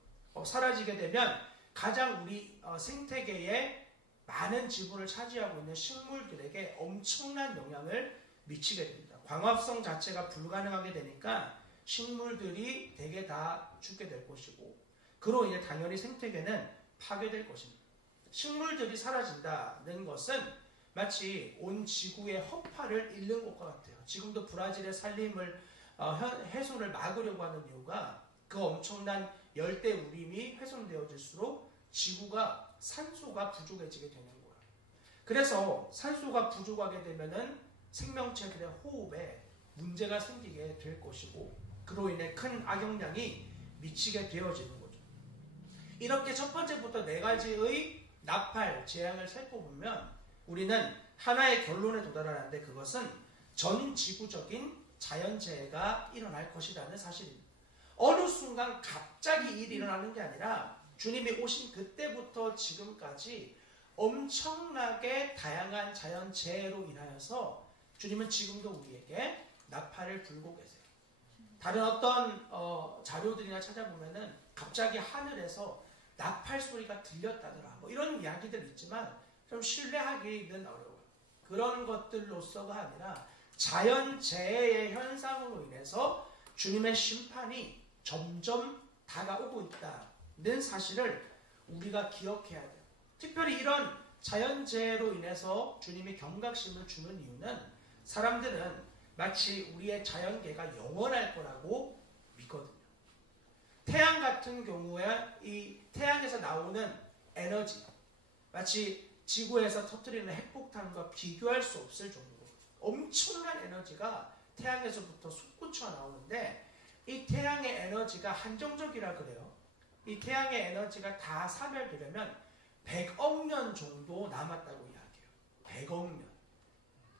사라지게 되면 가장 우리 생태계에 많은 지분을 차지하고 있는 식물들에게 엄청난 영향을 미치게 됩니다. 광합성 자체가 불가능하게 되니까 식물들이 대개 다 죽게 될 것이고 그로 인해 당연히 생태계는 파괴될 것입니다. 식물들이 사라진다는 것은 마치 온 지구의 허파를 잃는 것과 같아요. 지금도 브라질의 산림을 훼손을 막으려고 하는 이유가 그 엄청난 열대 우림이 훼손되어질수록 지구가 산소가 부족해지게 되는 거예요. 그래서 산소가 부족하게 되면은 생명체들의 호흡에 문제가 생기게 될 것이고 그로 인해 큰 악영향이 미치게 되어지는 거죠. 이렇게 첫 번째부터 4가지의 나팔, 재앙을 살펴보면 우리는 하나의 결론에 도달하는데 그것은 전 지구적인 자연재해가 일어날 것이라는 사실입니다. 어느 순간 갑자기 일이 일어나는 게 아니라 주님이 오신 그때부터 지금까지 엄청나게 다양한 자연재해로 인하여서 주님은 지금도 우리에게 나팔을 불고 계세요. 다른 어떤 자료들이나 찾아보면은 갑자기 하늘에서 나팔 소리가 들렸다더라. 뭐 이런 이야기들 있지만 좀 신뢰하기는 어려워요. 그런 것들로서가 아니라 자연재해의 현상으로 인해서 주님의 심판이 점점 다가오고 있다는 사실을 우리가 기억해야 돼요. 특별히 이런 자연재해로 인해서 주님이 경각심을 주는 이유는 사람들은 마치 우리의 자연계가 영원할 거라고 믿거든요. 태양 같은 경우에 이 태양에서 나오는 에너지 마치 지구에서 터뜨리는 핵폭탄과 비교할 수 없을 정도로 엄청난 에너지가 태양에서부터 솟구쳐 나오는데 이 태양의 에너지가 한정적이라 그래요. 이 태양의 에너지가 다 사멸되려면 100억 년 정도 남았다고 이야기해요. 100억 년.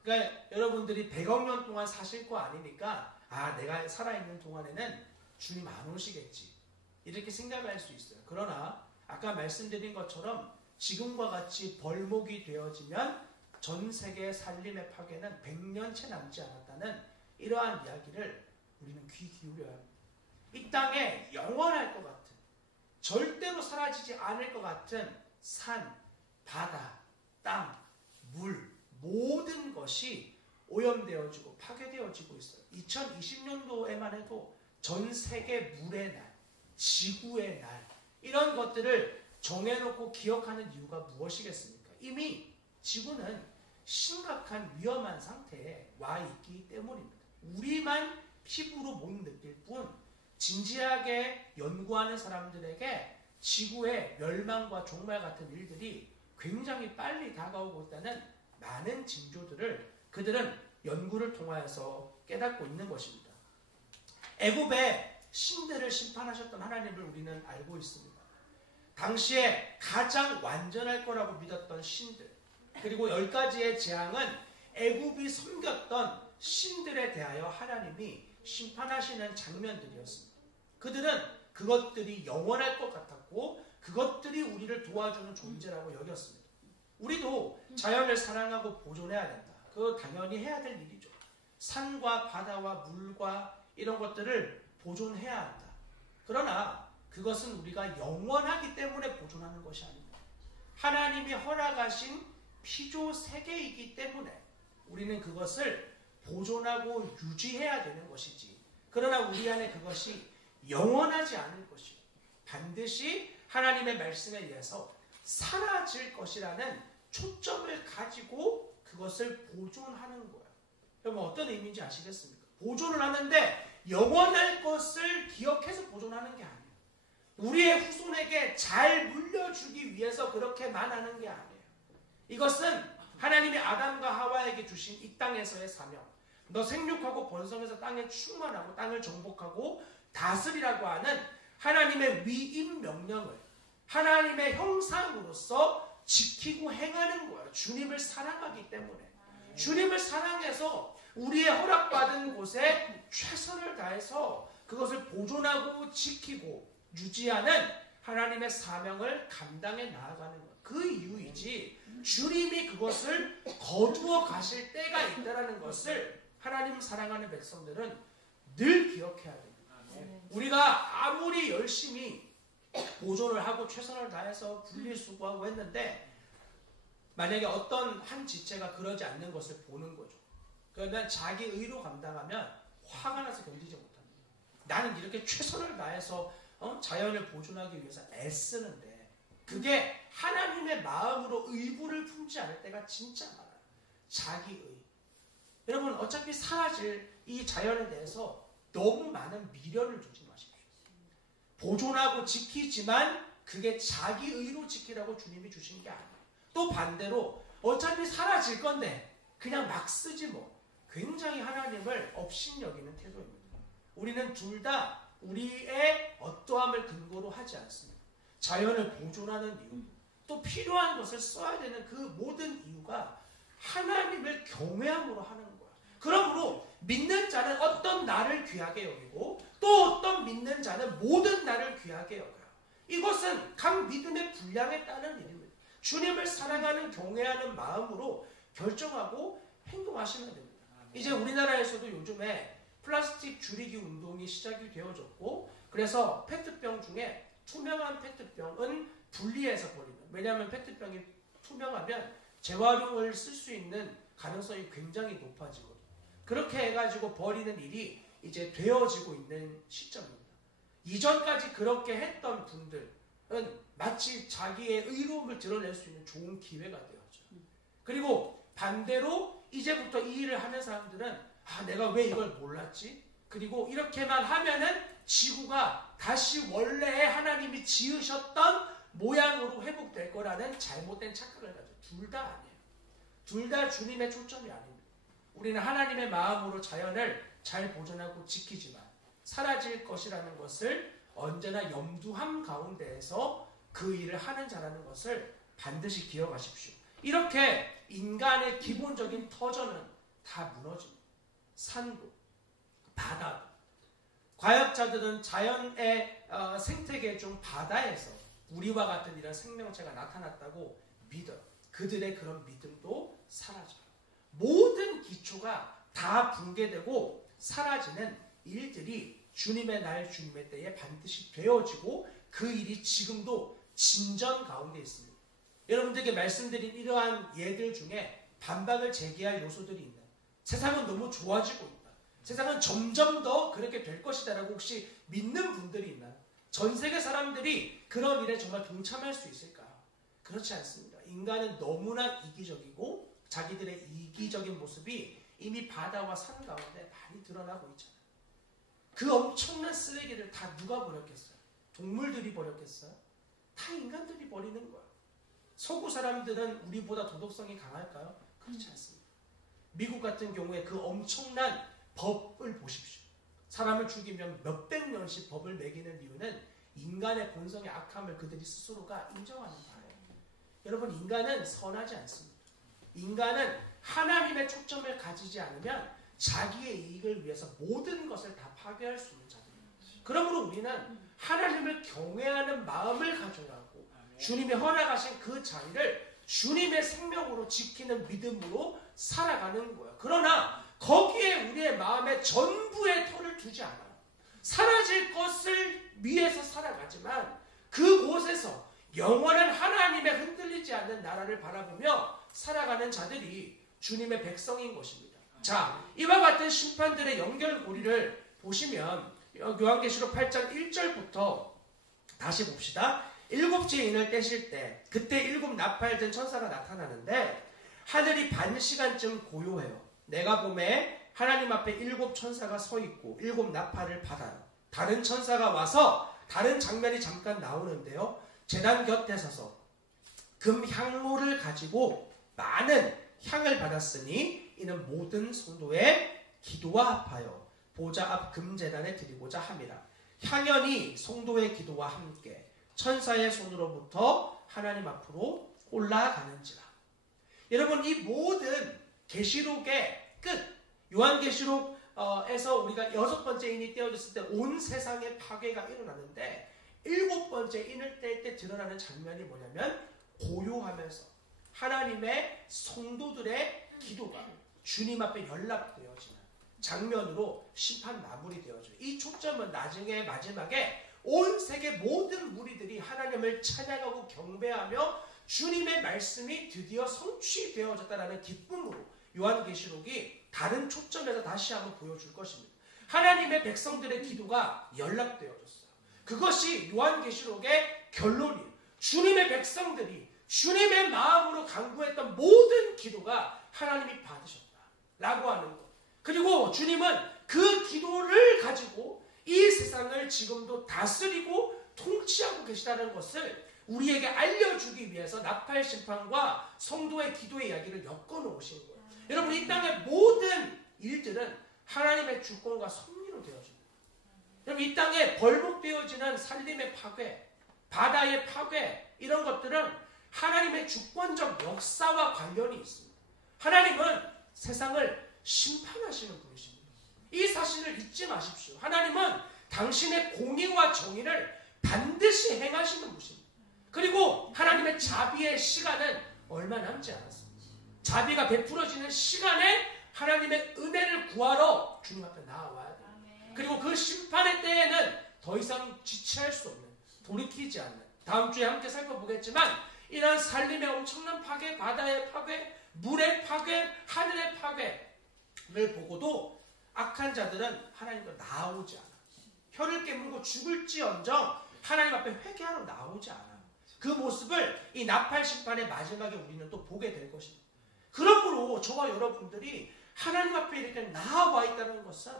그러니까 여러분들이 100억 년 동안 사실 거 아니니까 내가 살아있는 동안에는 주님 안 오시겠지. 이렇게 생각할 수 있어요. 그러나 아까 말씀드린 것처럼 지금과 같이 벌목이 되어지면 전 세계 산림의 파괴는 100년 채 남지 않았다는 이러한 이야기를 우리는 귀 기울여야 합니다. 이 땅에 영원할 것 같은 절대로 사라지지 않을 것 같은 산, 바다, 땅, 물 모든 것이 오염되어지고 파괴되어지고 있어요. 2020년도에만 해도 전 세계 물의 날, 지구의 날 이런 것들을 정해놓고 기억하는 이유가 무엇이겠습니까? 이미 지구는 심각한 위험한 상태에 와 있기 때문입니다. 우리만 피부로 못 느낄 뿐 진지하게 연구하는 사람들에게 지구의 멸망과 종말 같은 일들이 굉장히 빨리 다가오고 있다는 많은 징조들을 그들은 연구를 통하여서 깨닫고 있는 것입니다. 애굽의 신들을 심판하셨던 하나님을 우리는 알고 있습니다. 당시에 가장 완전할 거라고 믿었던 신들 그리고 10가지의 재앙은 애굽이 섬겼던 신들에 대하여 하나님이 심판하시는 장면들이었습니다. 그들은 그것들이 영원할 것 같았고 그것들이 우리를 도와주는 존재라고 여겼습니다. 우리도 자연을 사랑하고 보존해야 된다. 그거 당연히 해야 될 일이죠. 산과 바다와 물과 이런 것들을 보존해야 한다. 그러나 그것은 우리가 영원하기 때문에 보존하는 것이 아닙니다. 하나님이 허락하신 피조 세계이기 때문에 우리는 그것을 보존하고 유지해야 되는 것이지. 그러나 우리 안에 그것이 영원하지 않을 것이요. 반드시 하나님의 말씀에 의해서 사라질 것이라는 초점을 가지고 그것을 보존하는 거예요. 여러분 어떤 의미인지 아시겠습니까? 보존을 하는데 영원할 것을 기억해서 보존하는 게 아니에요. 우리의 후손에게 잘 물려주기 위해서 그렇게만 하는 게 아니에요. 이것은 하나님이 아담과 하와에게 주신 이 땅에서의 사명. 너 생육하고 번성해서 땅에 충만하고 땅을 정복하고 다스리라고 하는 하나님의 위임 명령을 하나님의 형상으로서 지키고 행하는 거예요. 주님을 사랑하기 때문에. 주님을 사랑해서 우리의 허락받은 곳에 최선을 다해서 그것을 보존하고 지키고 유지하는 하나님의 사명을 감당해 나아가는 것. 그 이유이지 주님이 그것을 거두어 가실 때가 있다는 것을 하나님 사랑하는 백성들은 늘 기억해야 됩니다. 우리가 아무리 열심히 보존을 하고 최선을 다해서 분리수거하고 했는데 만약에 어떤 한 지체가 그러지 않는 것을 보는 거죠. 그러면 자기 의로 감당하면 화가 나서 견디지 못합니다. 나는 이렇게 최선을 다해서 자연을 보존하기 위해서 애쓰는데 그게 하나님의 마음으로 의부를 품지 않을 때가 진짜 많아요. 자기의. 여러분 어차피 사라질 이 자연에 대해서 너무 많은 미련을 두지 마십시오. 보존하고 지키지만 그게 자기의로 지키라고 주님이 주신 게 아니에요. 또 반대로 어차피 사라질 건데 그냥 막 쓰지 뭐. 굉장히 하나님을 업신여기는 태도입니다. 우리는 둘 다 우리의 어떠함을 근거로 하지 않습니다. 자연을 보존하는 이유, 또 필요한 것을 써야 되는 그 모든 이유가 하나님을 경외함으로 하는 거야. 그러므로 믿는 자는 어떤 나를 귀하게 여기고 또 어떤 믿는 자는 모든 나를 귀하게 여겨요. 이것은 각 믿음의 분량에 따른 일입니다. 주님을 사랑하는 경외하는 마음으로 결정하고 행동하시면 됩니다. 이제 우리나라에서도 요즘에 플라스틱 줄이기 운동이 시작이 되어졌고 그래서 페트병 중에 투명한 페트병은 분리해서 버리는. 왜냐하면 페트병이 투명하면 재활용을 쓸 수 있는 가능성이 굉장히 높아지거든요. 그렇게 해가지고 버리는 일이 이제 되어지고 있는 시점입니다. 이전까지 그렇게 했던 분들은 마치 자기의 의로움을 드러낼 수 있는 좋은 기회가 되었죠. 그리고 반대로 이제부터 이 일을 하는 사람들은 내가 왜 이걸 몰랐지? 그리고 이렇게만 하면은 지구가 다시 원래의 하나님이 지으셨던 모양으로 회복될 거라는 잘못된 착각을 가져요. 둘 다 아니에요. 둘 다 주님의 초점이 아닙니다. 우리는 하나님의 마음으로 자연을 잘 보존하고 지키지만 사라질 것이라는 것을 언제나 염두함 가운데에서 그 일을 하는 자라는 것을 반드시 기억하십시오. 이렇게 인간의 기본적인 터전은 다 무너집니다. 산도, 바다도. 과학자들은 자연의 생태계 중 바다에서 우리와 같은 이런 생명체가 나타났다고 믿어요. 그들의 그런 믿음도 사라져요. 모든 기초가 다 붕괴되고 사라지는 일들이 주님의 날, 주님의 때에 반드시 되어지고 그 일이 지금도 진전 가운데 있습니다. 여러분들에게 말씀드린 이러한 예들 중에 반박을 제기할 요소들이 있나요? 세상은 너무 좋아지고 있다. 세상은 점점 더 그렇게 될 것이다라고 혹시 믿는 분들이 있나요? 전 세계 사람들이 그런 일에 정말 동참할 수 있을까요? 그렇지 않습니다. 인간은 너무나 이기적이고 자기들의 이기적인 모습이 이미 바다와 산 가운데 많이 드러나고 있잖아요. 그 엄청난 쓰레기를 다 누가 버렸겠어요? 동물들이 버렸겠어요? 다 인간들이 버리는 거예요. 서구 사람들은 우리보다 도덕성이 강할까요? 그렇지 않습니다. 미국 같은 경우에 그 엄청난 법을 보십시오. 사람을 죽이면 몇백 년씩 법을 매기는 이유는 인간의 본성의 악함을 그들이 스스로가 인정하는 바예요. 여러분, 인간은 선하지 않습니다. 인간은 하나님의 초점을 가지지 않으면 자기의 이익을 위해서 모든 것을 다 파괴할 수 있는 자들입니다. 그러므로 우리는 하나님을 경외하는 마음을 가져야 하고 주님이 허락하신 그 자리를 주님의 생명으로 지키는 믿음으로 살아가는 거예요. 그러나 거기에 우리의 마음에 전부의 터를 두지 않아요. 사라질 것을 위해서 살아가지만 그곳에서 영원한 하나님의 흔들리지 않는 나라를 바라보며 살아가는 자들이 주님의 백성인 것입니다. 자, 이와 같은 심판들의 연결고리를 보시면 요한계시록 8장 1절부터 다시 봅시다. 일곱째 인을 떼실 때 그때 일곱 나팔 든 천사가 나타나는데 하늘이 반시간쯤 고요해요. 내가 보매 하나님 앞에 일곱 천사가 서 있고 일곱 나팔을 받아요. 다른 천사가 와서 다른 장면이 잠깐 나오는데요. 제단 곁에 서서 금 향로를 가지고 많은 향을 받았으니 이는 모든 성도의 기도와 합하여 보좌 앞 금제단에 드리고자 함이라. 향연이 성도의 기도와 함께 천사의 손으로부터 하나님 앞으로 올라가는지라. 여러분, 이 모든 계시록의 끝, 요한계시록에서 우리가 6번째 인이 떼어졌을 때 온 세상의 파괴가 일어났는데 7번째 인을 뗄 때 드러나는 장면이 뭐냐면 고요하면서 하나님의 성도들의 기도가 주님 앞에 연락되어지는 장면으로 심판 마무리되어져요. 이 초점은 나중에 마지막에 온 세계 모든 무리들이 하나님을 찬양하고 경배하며 주님의 말씀이 드디어 성취되어졌다는 기쁨으로 요한계시록이 다른 초점에서 다시 한번 보여줄 것입니다. 하나님의 백성들의 기도가 연락되어졌어요. 그것이 요한계시록의 결론이에요. 주님의 백성들이 주님의 마음으로 간구했던 모든 기도가 하나님이 받으셨다라고 하는 것. 그리고 주님은 그 기도를 가지고 이 세상을 지금도 다스리고 통치하고 계시다는 것을 우리에게 알려주기 위해서 나팔 심판과 성도의 기도의 이야기를 엮어놓으신 거예요. 여러분, 이 땅의 모든 일들은 하나님의 주권과 섭리로 되어집니다. 여러분, 이 땅에 벌목되어지는 산림의 파괴, 바다의 파괴, 이런 것들은 하나님의 주권적 역사와 관련이 있습니다. 하나님은 세상을 심판하시는 분이십니다. 이 사실을 잊지 마십시오. 하나님은 당신의 공의와 정의를 반드시 행하시는 분이십니다. 그리고 하나님의 자비의 시간은 얼마 남지 않았습니다. 자비가 베풀어지는 시간에 하나님의 은혜를 구하러 주님 앞에 나와야 돼요. 그리고 그 심판의 때에는 더 이상 지체할 수 없는, 돌이키지 않는, 다음 주에 함께 살펴보겠지만 이런 산림의 엄청난 파괴, 바다의 파괴, 물의 파괴, 하늘의 파괴를 보고도 악한 자들은 하나님과 나오지 않아. 혀를 깨물고 죽을지언정 하나님 앞에 회개하러 나오지 않아. 그 모습을 이 나팔 심판의 마지막에 우리는 또 보게 될 것입니다. 그러므로 저와 여러분들이 하나님 앞에 이렇게 나와 있다는 것은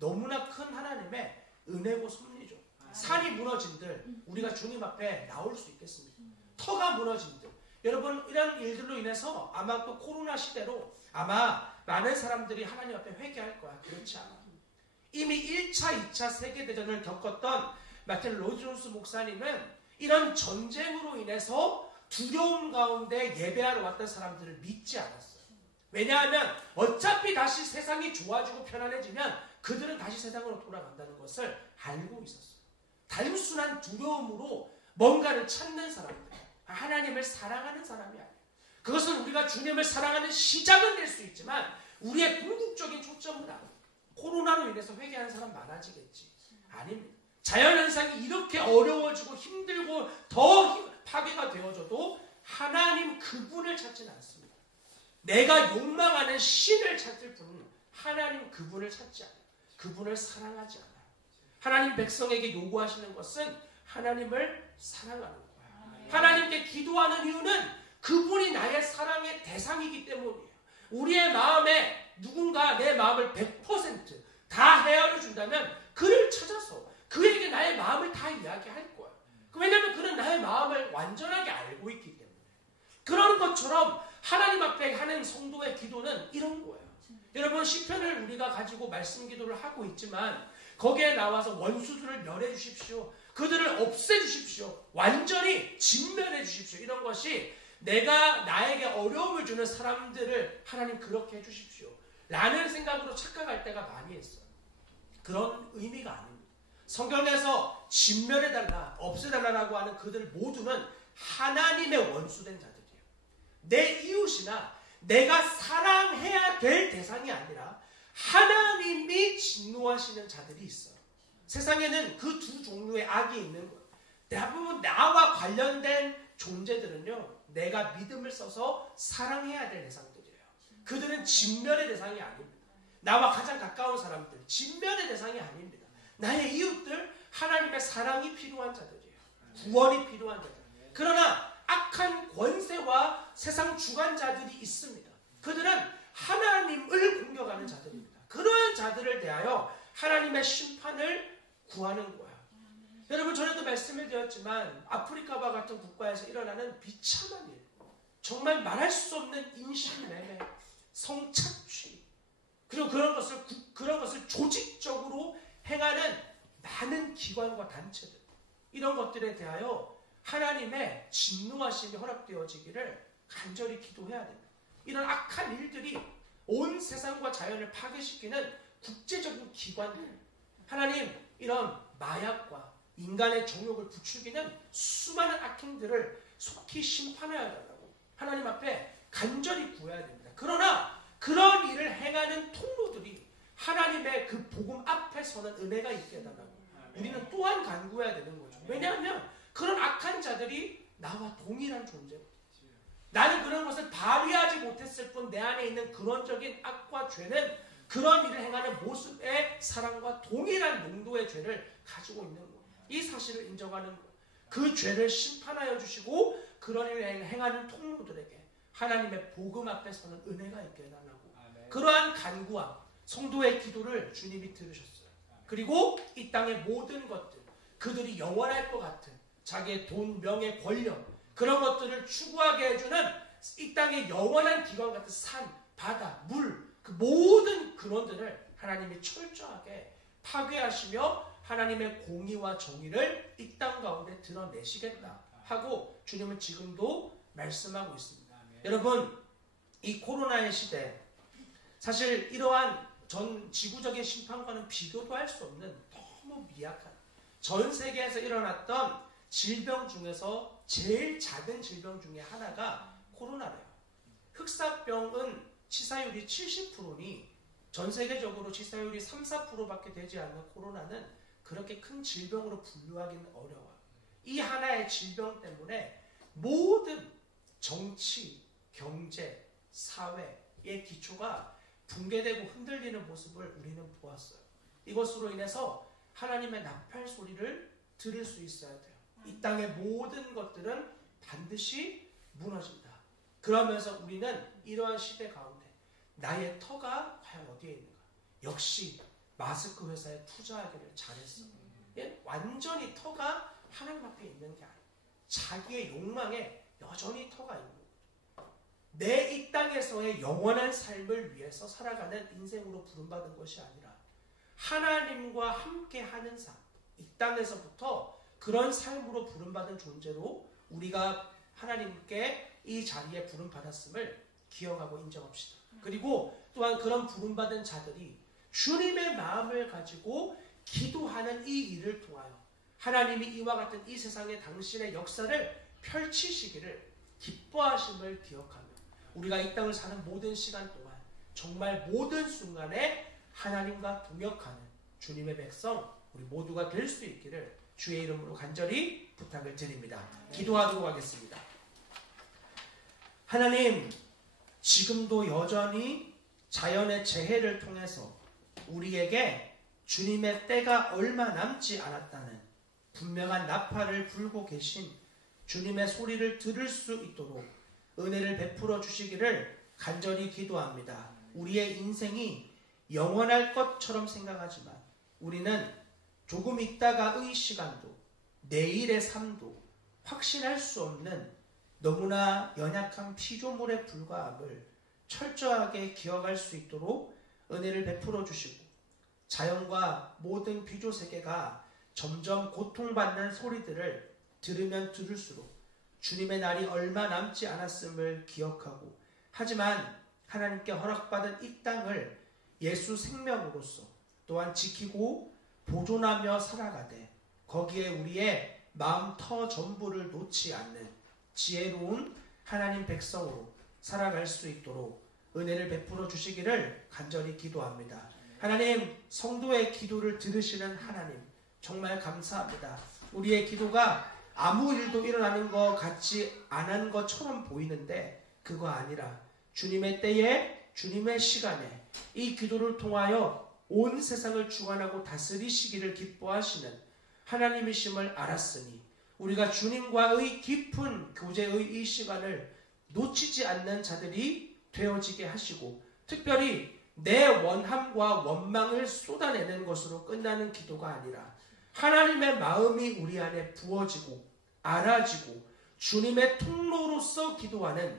너무나 큰 하나님의 은혜고 섭리죠. 산이 무너진들 우리가 주님 앞에 나올 수 있겠습니다. 터가 무너진들 여러분, 이런 일들로 인해서 아마 또 코로나 시대로 아마 많은 사람들이 하나님 앞에 회개할 거야. 그렇지 않아. 이미 1차, 2차 세계대전을 겪었던 마틴 로이드 목사님은 이런 전쟁으로 인해서 두려움 가운데 예배하러 왔던 사람들을 믿지 않았어요. 왜냐하면 어차피 다시 세상이 좋아지고 편안해지면 그들은 다시 세상으로 돌아간다는 것을 알고 있었어요. 단순한 두려움으로 뭔가를 찾는 사람들, 하나님을 사랑하는 사람이 아니에요. 그것은 우리가 주님을 사랑하는 시작은 될 수 있지만 우리의 궁극적인 초점은 아니에요. 코로나로 인해서 회개하는 사람 많아지겠지. 아닙니다. 자연현상이 이렇게 어려워지고 힘들고 더 파괴가 되어져도 하나님 그분을 찾지는 않습니다. 내가 욕망하는 신을 찾을 뿐 하나님 그분을 찾지 않아요. 그분을 사랑하지 않아요. 하나님 백성에게 요구하시는 것은 하나님을 사랑하는 거예요. 하나님께 기도하는 이유는 그분이 나의 사랑의 대상이기 때문이에요. 우리의 마음에 누군가 내 마음을 100% 다 헤아려 준다면 그를 찾아서 그에게 나의 마음을 다 이야기할 거예요. 왜냐하면 그는 나의 마음을 완전하게 알고 있기 때문에. 그런 것처럼 하나님 앞에 하는 성도의 기도는 이런 거예요. 여러분, 시편을 우리가 가지고 말씀 기도를 하고 있지만 거기에 나와서 원수들을 멸해 주십시오. 그들을 없애 주십시오. 완전히 진멸해 주십시오. 이런 것이 내가 나에게 어려움을 주는 사람들을 하나님 그렇게 해 주십시오 라는 생각으로 착각할 때가 많이 있어요. 그런 의미가 아닙니다. 성경에서 진멸해달라, 없애달라고 하는 그들 모두는 하나님의 원수된 자들이에요. 내 이웃이나 내가 사랑해야 될 대상이 아니라 하나님이 진노하시는 자들이 있어요. 세상에는 그 두 종류의 악이 있는 거예요. 대부분 나와 관련된 존재들은요, 내가 믿음을 써서 사랑해야 될 대상들이에요. 그들은 진멸의 대상이 아닙니다. 나와 가장 가까운 사람들, 진멸의 대상이 아닙니다. 나의 이웃들, 하나님의 사랑이 필요한 자들이에요. 구원이 필요한 자들. 그러나 악한 권세와 세상 주관자들이 있습니다. 그들은 하나님을 공격하는 자들입니다. 그러한 자들을 대하여 하나님의 심판을 구하는 거예요. 여러분, 전에도 말씀을 드렸지만 아프리카와 같은 국가에서 일어나는 비참한 일, 정말 말할 수 없는 인신매매, 성착취, 그리고 그런 것을 조직적으로 행하는 많은 기관과 단체들, 이런 것들에 대하여 하나님의 진노하심이 허락되어지기를 간절히 기도해야 됩니다. 이런 악한 일들이 온 세상과 자연을 파괴시키는 국제적인 기관들, 하나님 이런 마약과 인간의 정욕을 부추기는 수많은 악행들을 속히 심판해야 된다고 하나님 앞에 간절히 구해야 됩니다. 그러나 그런 일을 행하는 통로들이 하나님의 그 복음 앞에 서는 은혜가 있게 해달라고 우리는 또한 간구해야 되는 거죠. 왜냐하면 그런 악한 자들이 나와 동일한 존재거든요. 나는 그런 것을 발휘하지 못했을 뿐 내 안에 있는 근원적인 악과 죄는 그런 일을 행하는 모습의 사랑과 동일한 농도의 죄를 가지고 있는 거예요. 이 사실을 인정하는 거예요. 그 죄를 심판하여 주시고 그런 일을 행하는 통로들에게 하나님의 복음 앞에 서는 은혜가 있게 해달라고 그러한 간구와 성도의 기도를 주님이 들으셨어요. 그리고 이 땅의 모든 것들, 그들이 영원할 것 같은 자기의 돈, 명예, 권력, 그런 것들을 추구하게 해주는 이 땅의 영원한 기관 같은 산, 바다, 물, 그 모든 근원들을 하나님이 철저하게 파괴하시며 하나님의 공의와 정의를 이 땅 가운데 드러내시겠다 하고 주님은 지금도 말씀하고 있습니다. 여러분, 이 코로나의 시대, 사실 이러한 전 지구적인 심판과는 비교도 할 수 없는 너무 미약한, 전 세계에서 일어났던 질병 중에서 제일 작은 질병 중에 하나가 코로나래요. 흑사병은 치사율이 70%니 전 세계적으로 치사율이 3, 4%밖에 되지 않는 코로나는 그렇게 큰 질병으로 분류하기는 어려워요. 이 하나의 질병 때문에 모든 정치, 경제, 사회의 기초가 붕괴되고 흔들리는 모습을 우리는 보았어요. 이것으로 인해서 하나님의 나팔 소리를 들을 수 있어야 돼요. 이 땅의 모든 것들은 반드시 무너진다. 그러면서 우리는 이러한 시대 가운데 나의 터가 과연 어디에 있는가? 역시 마스크 회사에 투자하기를 잘했어. 완전히 터가 하나님 앞에 있는 게 아니에요. 자기의 욕망에 여전히 터가 있는 거죠. 내 이 땅에서의 영원한 삶을 위해서 살아가는 인생으로 부름받은 것이 아니라 하나님과 함께하는 삶, 이 땅에서부터 그런 삶으로 부름받은 존재로 우리가 하나님께 이 자리에 부름받았음을 기억하고 인정합시다. 그리고 또한 그런 부름받은 자들이 주님의 마음을 가지고 기도하는 이 일을 통하여 하나님이 이와 같은 이 세상에 당신의 역사를 펼치시기를 기뻐하심을 기억하며 우리가 이 땅을 사는 모든 시간 동안 정말 모든 순간에 하나님과 동역하는 주님의 백성 우리 모두가 될 수 있기를 주의 이름으로 간절히 부탁을 드립니다. 기도하도록 하겠습니다. 하나님, 지금도 여전히 자연의 재해를 통해서 우리에게 주님의 때가 얼마 남지 않았다는 분명한 나팔을 불고 계신 주님의 소리를 들을 수 있도록 은혜를 베풀어 주시기를 간절히 기도합니다. 우리의 인생이 영원할 것처럼 생각하지만 우리는 조금 있다가의 시간도 내일의 삶도 확신할 수 없는 너무나 연약한 피조물에 불과함을 철저하게 기억할 수 있도록 은혜를 베풀어 주시고 자연과 모든 피조세계가 점점 고통받는 소리들을 들으면 들을수록 주님의 날이 얼마 남지 않았음을 기억하고 하지만 하나님께 허락받은 이 땅을 예수 생명으로서 또한 지키고 보존하며 살아가되 거기에 우리의 마음 터 전부를 놓지 않는 지혜로운 하나님 백성으로 살아갈 수 있도록 은혜를 베풀어 주시기를 간절히 기도합니다. 하나님, 성도의 기도를 들으시는 하나님, 정말 감사합니다. 우리의 기도가 아무 일도 일어나는 것 같지 않은 것처럼 보이는데 그거 아니라 주님의 때에, 주님의 시간에 이 기도를 통하여 온 세상을 주관하고 다스리시기를 기뻐하시는 하나님이심을 알았으니 우리가 주님과의 깊은 교제의 이 시간을 놓치지 않는 자들이 되어지게 하시고, 특별히 내 원함과 원망을 쏟아내는 것으로 끝나는 기도가 아니라 하나님의 마음이 우리 안에 부어지고 알아지고 주님의 통로로서 기도하는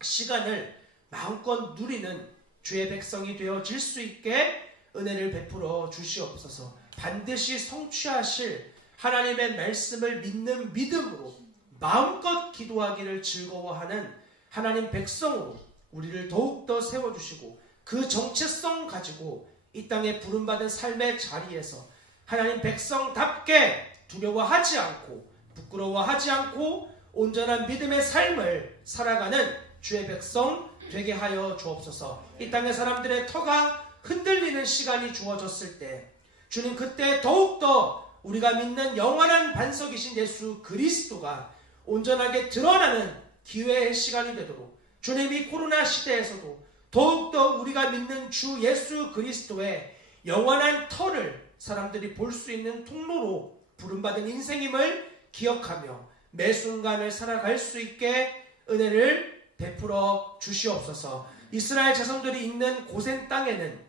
시간을 마음껏 누리는 주의 백성이 되어질 수 있게 은혜를 베풀어 주시옵소서. 반드시 성취하실 하나님의 말씀을 믿는 믿음으로 마음껏 기도하기를 즐거워하는 하나님 백성으로 우리를 더욱더 세워주시고, 그 정체성 가지고 이 땅에 부름받은 삶의 자리에서 하나님 백성답게 두려워하지 않고 부끄러워하지 않고 온전한 믿음의 삶을 살아가는 주의 백성 되게 하여 주옵소서. 이 땅의 사람들의 터가 흔들리는 시간이 주어졌을 때 주님, 그때 더욱더 우리가 믿는 영원한 반석이신 예수 그리스도가 온전하게 드러나는 기회의 시간이 되도록 주님이 코로나 시대에서도 더욱더 우리가 믿는 주 예수 그리스도의 영원한 터를 사람들이 볼 수 있는 통로로 부름받은 인생임을 기억하며 매 순간을 살아갈 수 있게 은혜를 베풀어 주시옵소서. 이스라엘 자손들이 있는 고센 땅에는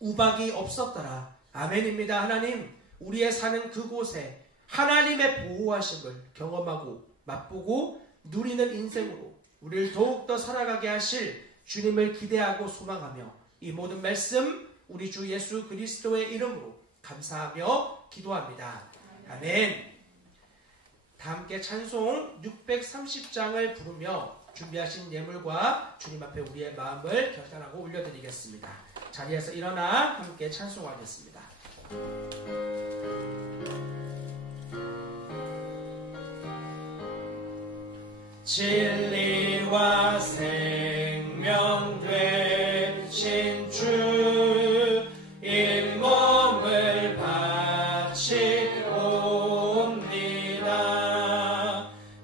우박이 없었더라. 아멘입니다. 하나님, 우리의 사는 그곳에 하나님의 보호하심을 경험하고 맛보고 누리는 인생으로 우리를 더욱더 살아가게 하실 주님을 기대하고 소망하며 이 모든 말씀 우리 주 예수 그리스도의 이름으로 감사하며 기도합니다. 아멘. 다 함께 찬송 630장을 부르며 준비하신 예물과 주님 앞에 우리의 마음을 결단하고 올려드리겠습니다. 자리에서 일어나 함께 찬송하겠습니다. 진리와 생명 되신 주 잇몸을 바치옵니다.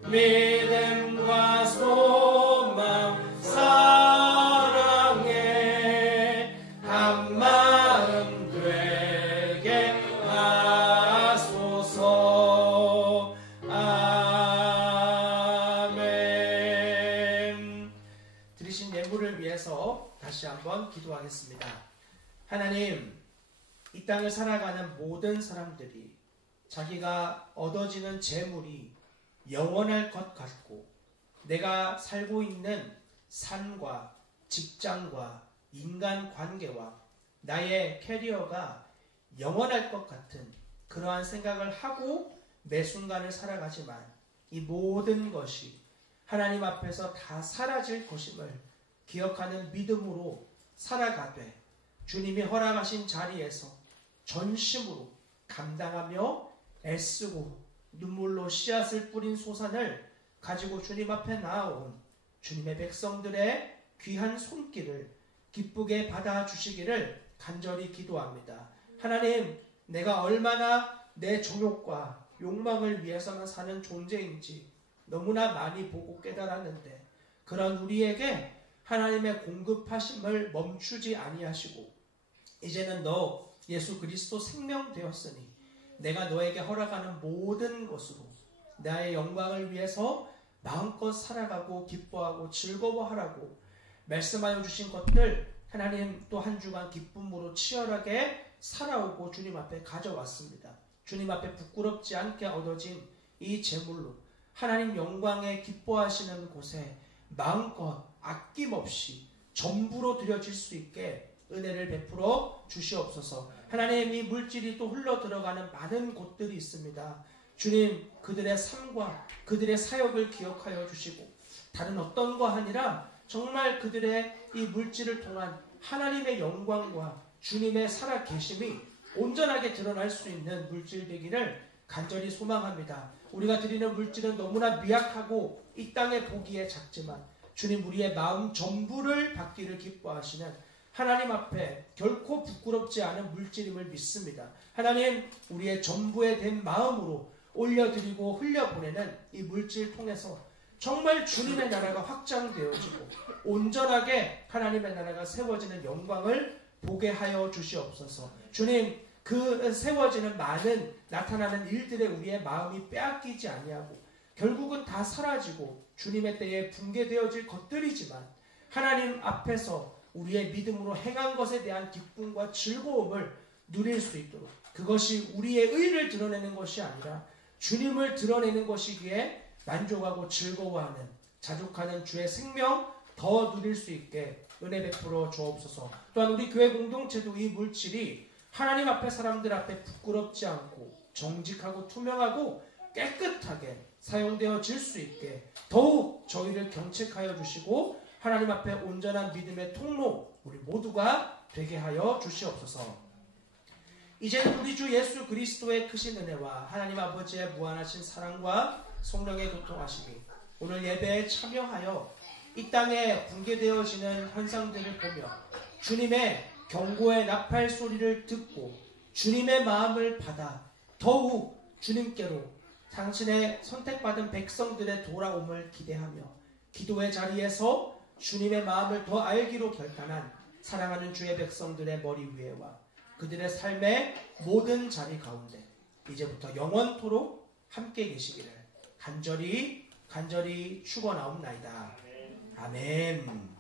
믿음과 소망 사랑에 한마음 되게 하소서. 아멘. 드리신 예물을 위해서 다시 한번 기도하겠습니다. 하나님, 이 땅을 살아가는 모든 사람들이 자기가 얻어지는 재물이 영원할 것 같고 내가 살고 있는 삶과 직장과 인간관계와 나의 캐리어가 영원할 것 같은 그러한 생각을 하고 매 순간을 살아가지만 이 모든 것이 하나님 앞에서 다 사라질 것임을 기억하는 믿음으로 살아가되 주님이 허락하신 자리에서 전심으로 감당하며 애쓰고 눈물로 씨앗을 뿌린 소산을 가지고 주님 앞에 나아온 주님의 백성들의 귀한 손길을 기쁘게 받아주시기를 간절히 기도합니다. 하나님, 내가 얼마나 내 정욕과 욕망을 위해서만 사는 존재인지 너무나 많이 보고 깨달았는데 그런 우리에게 하나님의 공급하심을 멈추지 아니하시고 이제는 너 예수 그리스도 생명 되었으니 내가 너에게 허락하는 모든 것으로 나의 영광을 위해서 마음껏 살아가고 기뻐하고 즐거워하라고 말씀하여 주신 것들 하나님 또 한 주간 기쁨으로 치열하게 살아오고 주님 앞에 가져왔습니다. 주님 앞에 부끄럽지 않게 얻어진 이 제물로 하나님 영광에 기뻐하시는 곳에 마음껏 아낌없이 전부로 드려질 수 있게 은혜를 베풀어 주시옵소서. 하나님, 이 물질이 또 흘러 들어가는 많은 곳들이 있습니다. 주님, 그들의 삶과 그들의 사역을 기억하여 주시고 다른 어떤 거 아니라 정말 그들의 이 물질을 통한 하나님의 영광과 주님의 살아계심이 온전하게 드러날 수 있는 물질 되기를 간절히 소망합니다. 우리가 드리는 물질은 너무나 미약하고 이 땅에 보기에 작지만 주님 우리의 마음 전부를 받기를 기뻐하시는 하나님 앞에 결코 부끄럽지 않은 물질임을 믿습니다. 하나님 우리의 전부에 된 마음으로 올려드리고 흘려보내는 이 물질 통해서 정말 주님의 나라가 확장되어지고 온전하게 하나님의 나라가 세워지는 영광을 보게 하여 주시옵소서. 주님 그 세워지는 많은 나타나는 일들에 우리의 마음이 빼앗기지 아니하고 결국은 다 사라지고 주님의 때에 붕괴되어질 것들이지만 하나님 앞에서 우리의 믿음으로 행한 것에 대한 기쁨과 즐거움을 누릴 수 있도록 그것이 우리의 의를 드러내는 것이 아니라 주님을 드러내는 것이기에 만족하고 즐거워하는 자족하는 주의 생명 더 누릴 수 있게 은혜 베풀어 주옵소서. 또한 우리 교회 공동체도 이 물질이 하나님 앞에 사람들 앞에 부끄럽지 않고 정직하고 투명하고 깨끗하게 사용되어질 수 있게 더욱 저희를 경책하여 주시고 하나님 앞에 온전한 믿음의 통로 우리 모두가 되게 하여 주시옵소서. 이제는 우리 주 예수 그리스도의 크신 은혜와 하나님 아버지의 무한하신 사랑과 성령의 교통하심이 오늘 예배에 참여하여 이 땅에 붕괴되어지는 현상들을 보며 주님의 경고의 나팔 소리를 듣고 주님의 마음을 받아 더욱 주님께로 당신의 선택받은 백성들의 돌아옴을 기대하며 기도의 자리에서 주님의 마음을 더 알기로 결단한 사랑하는 주의 백성들의 머리 위에와 그들의 삶의 모든 자리 가운데 이제부터 영원토록 함께 계시기를 간절히 축원하옵나이다. 아멘.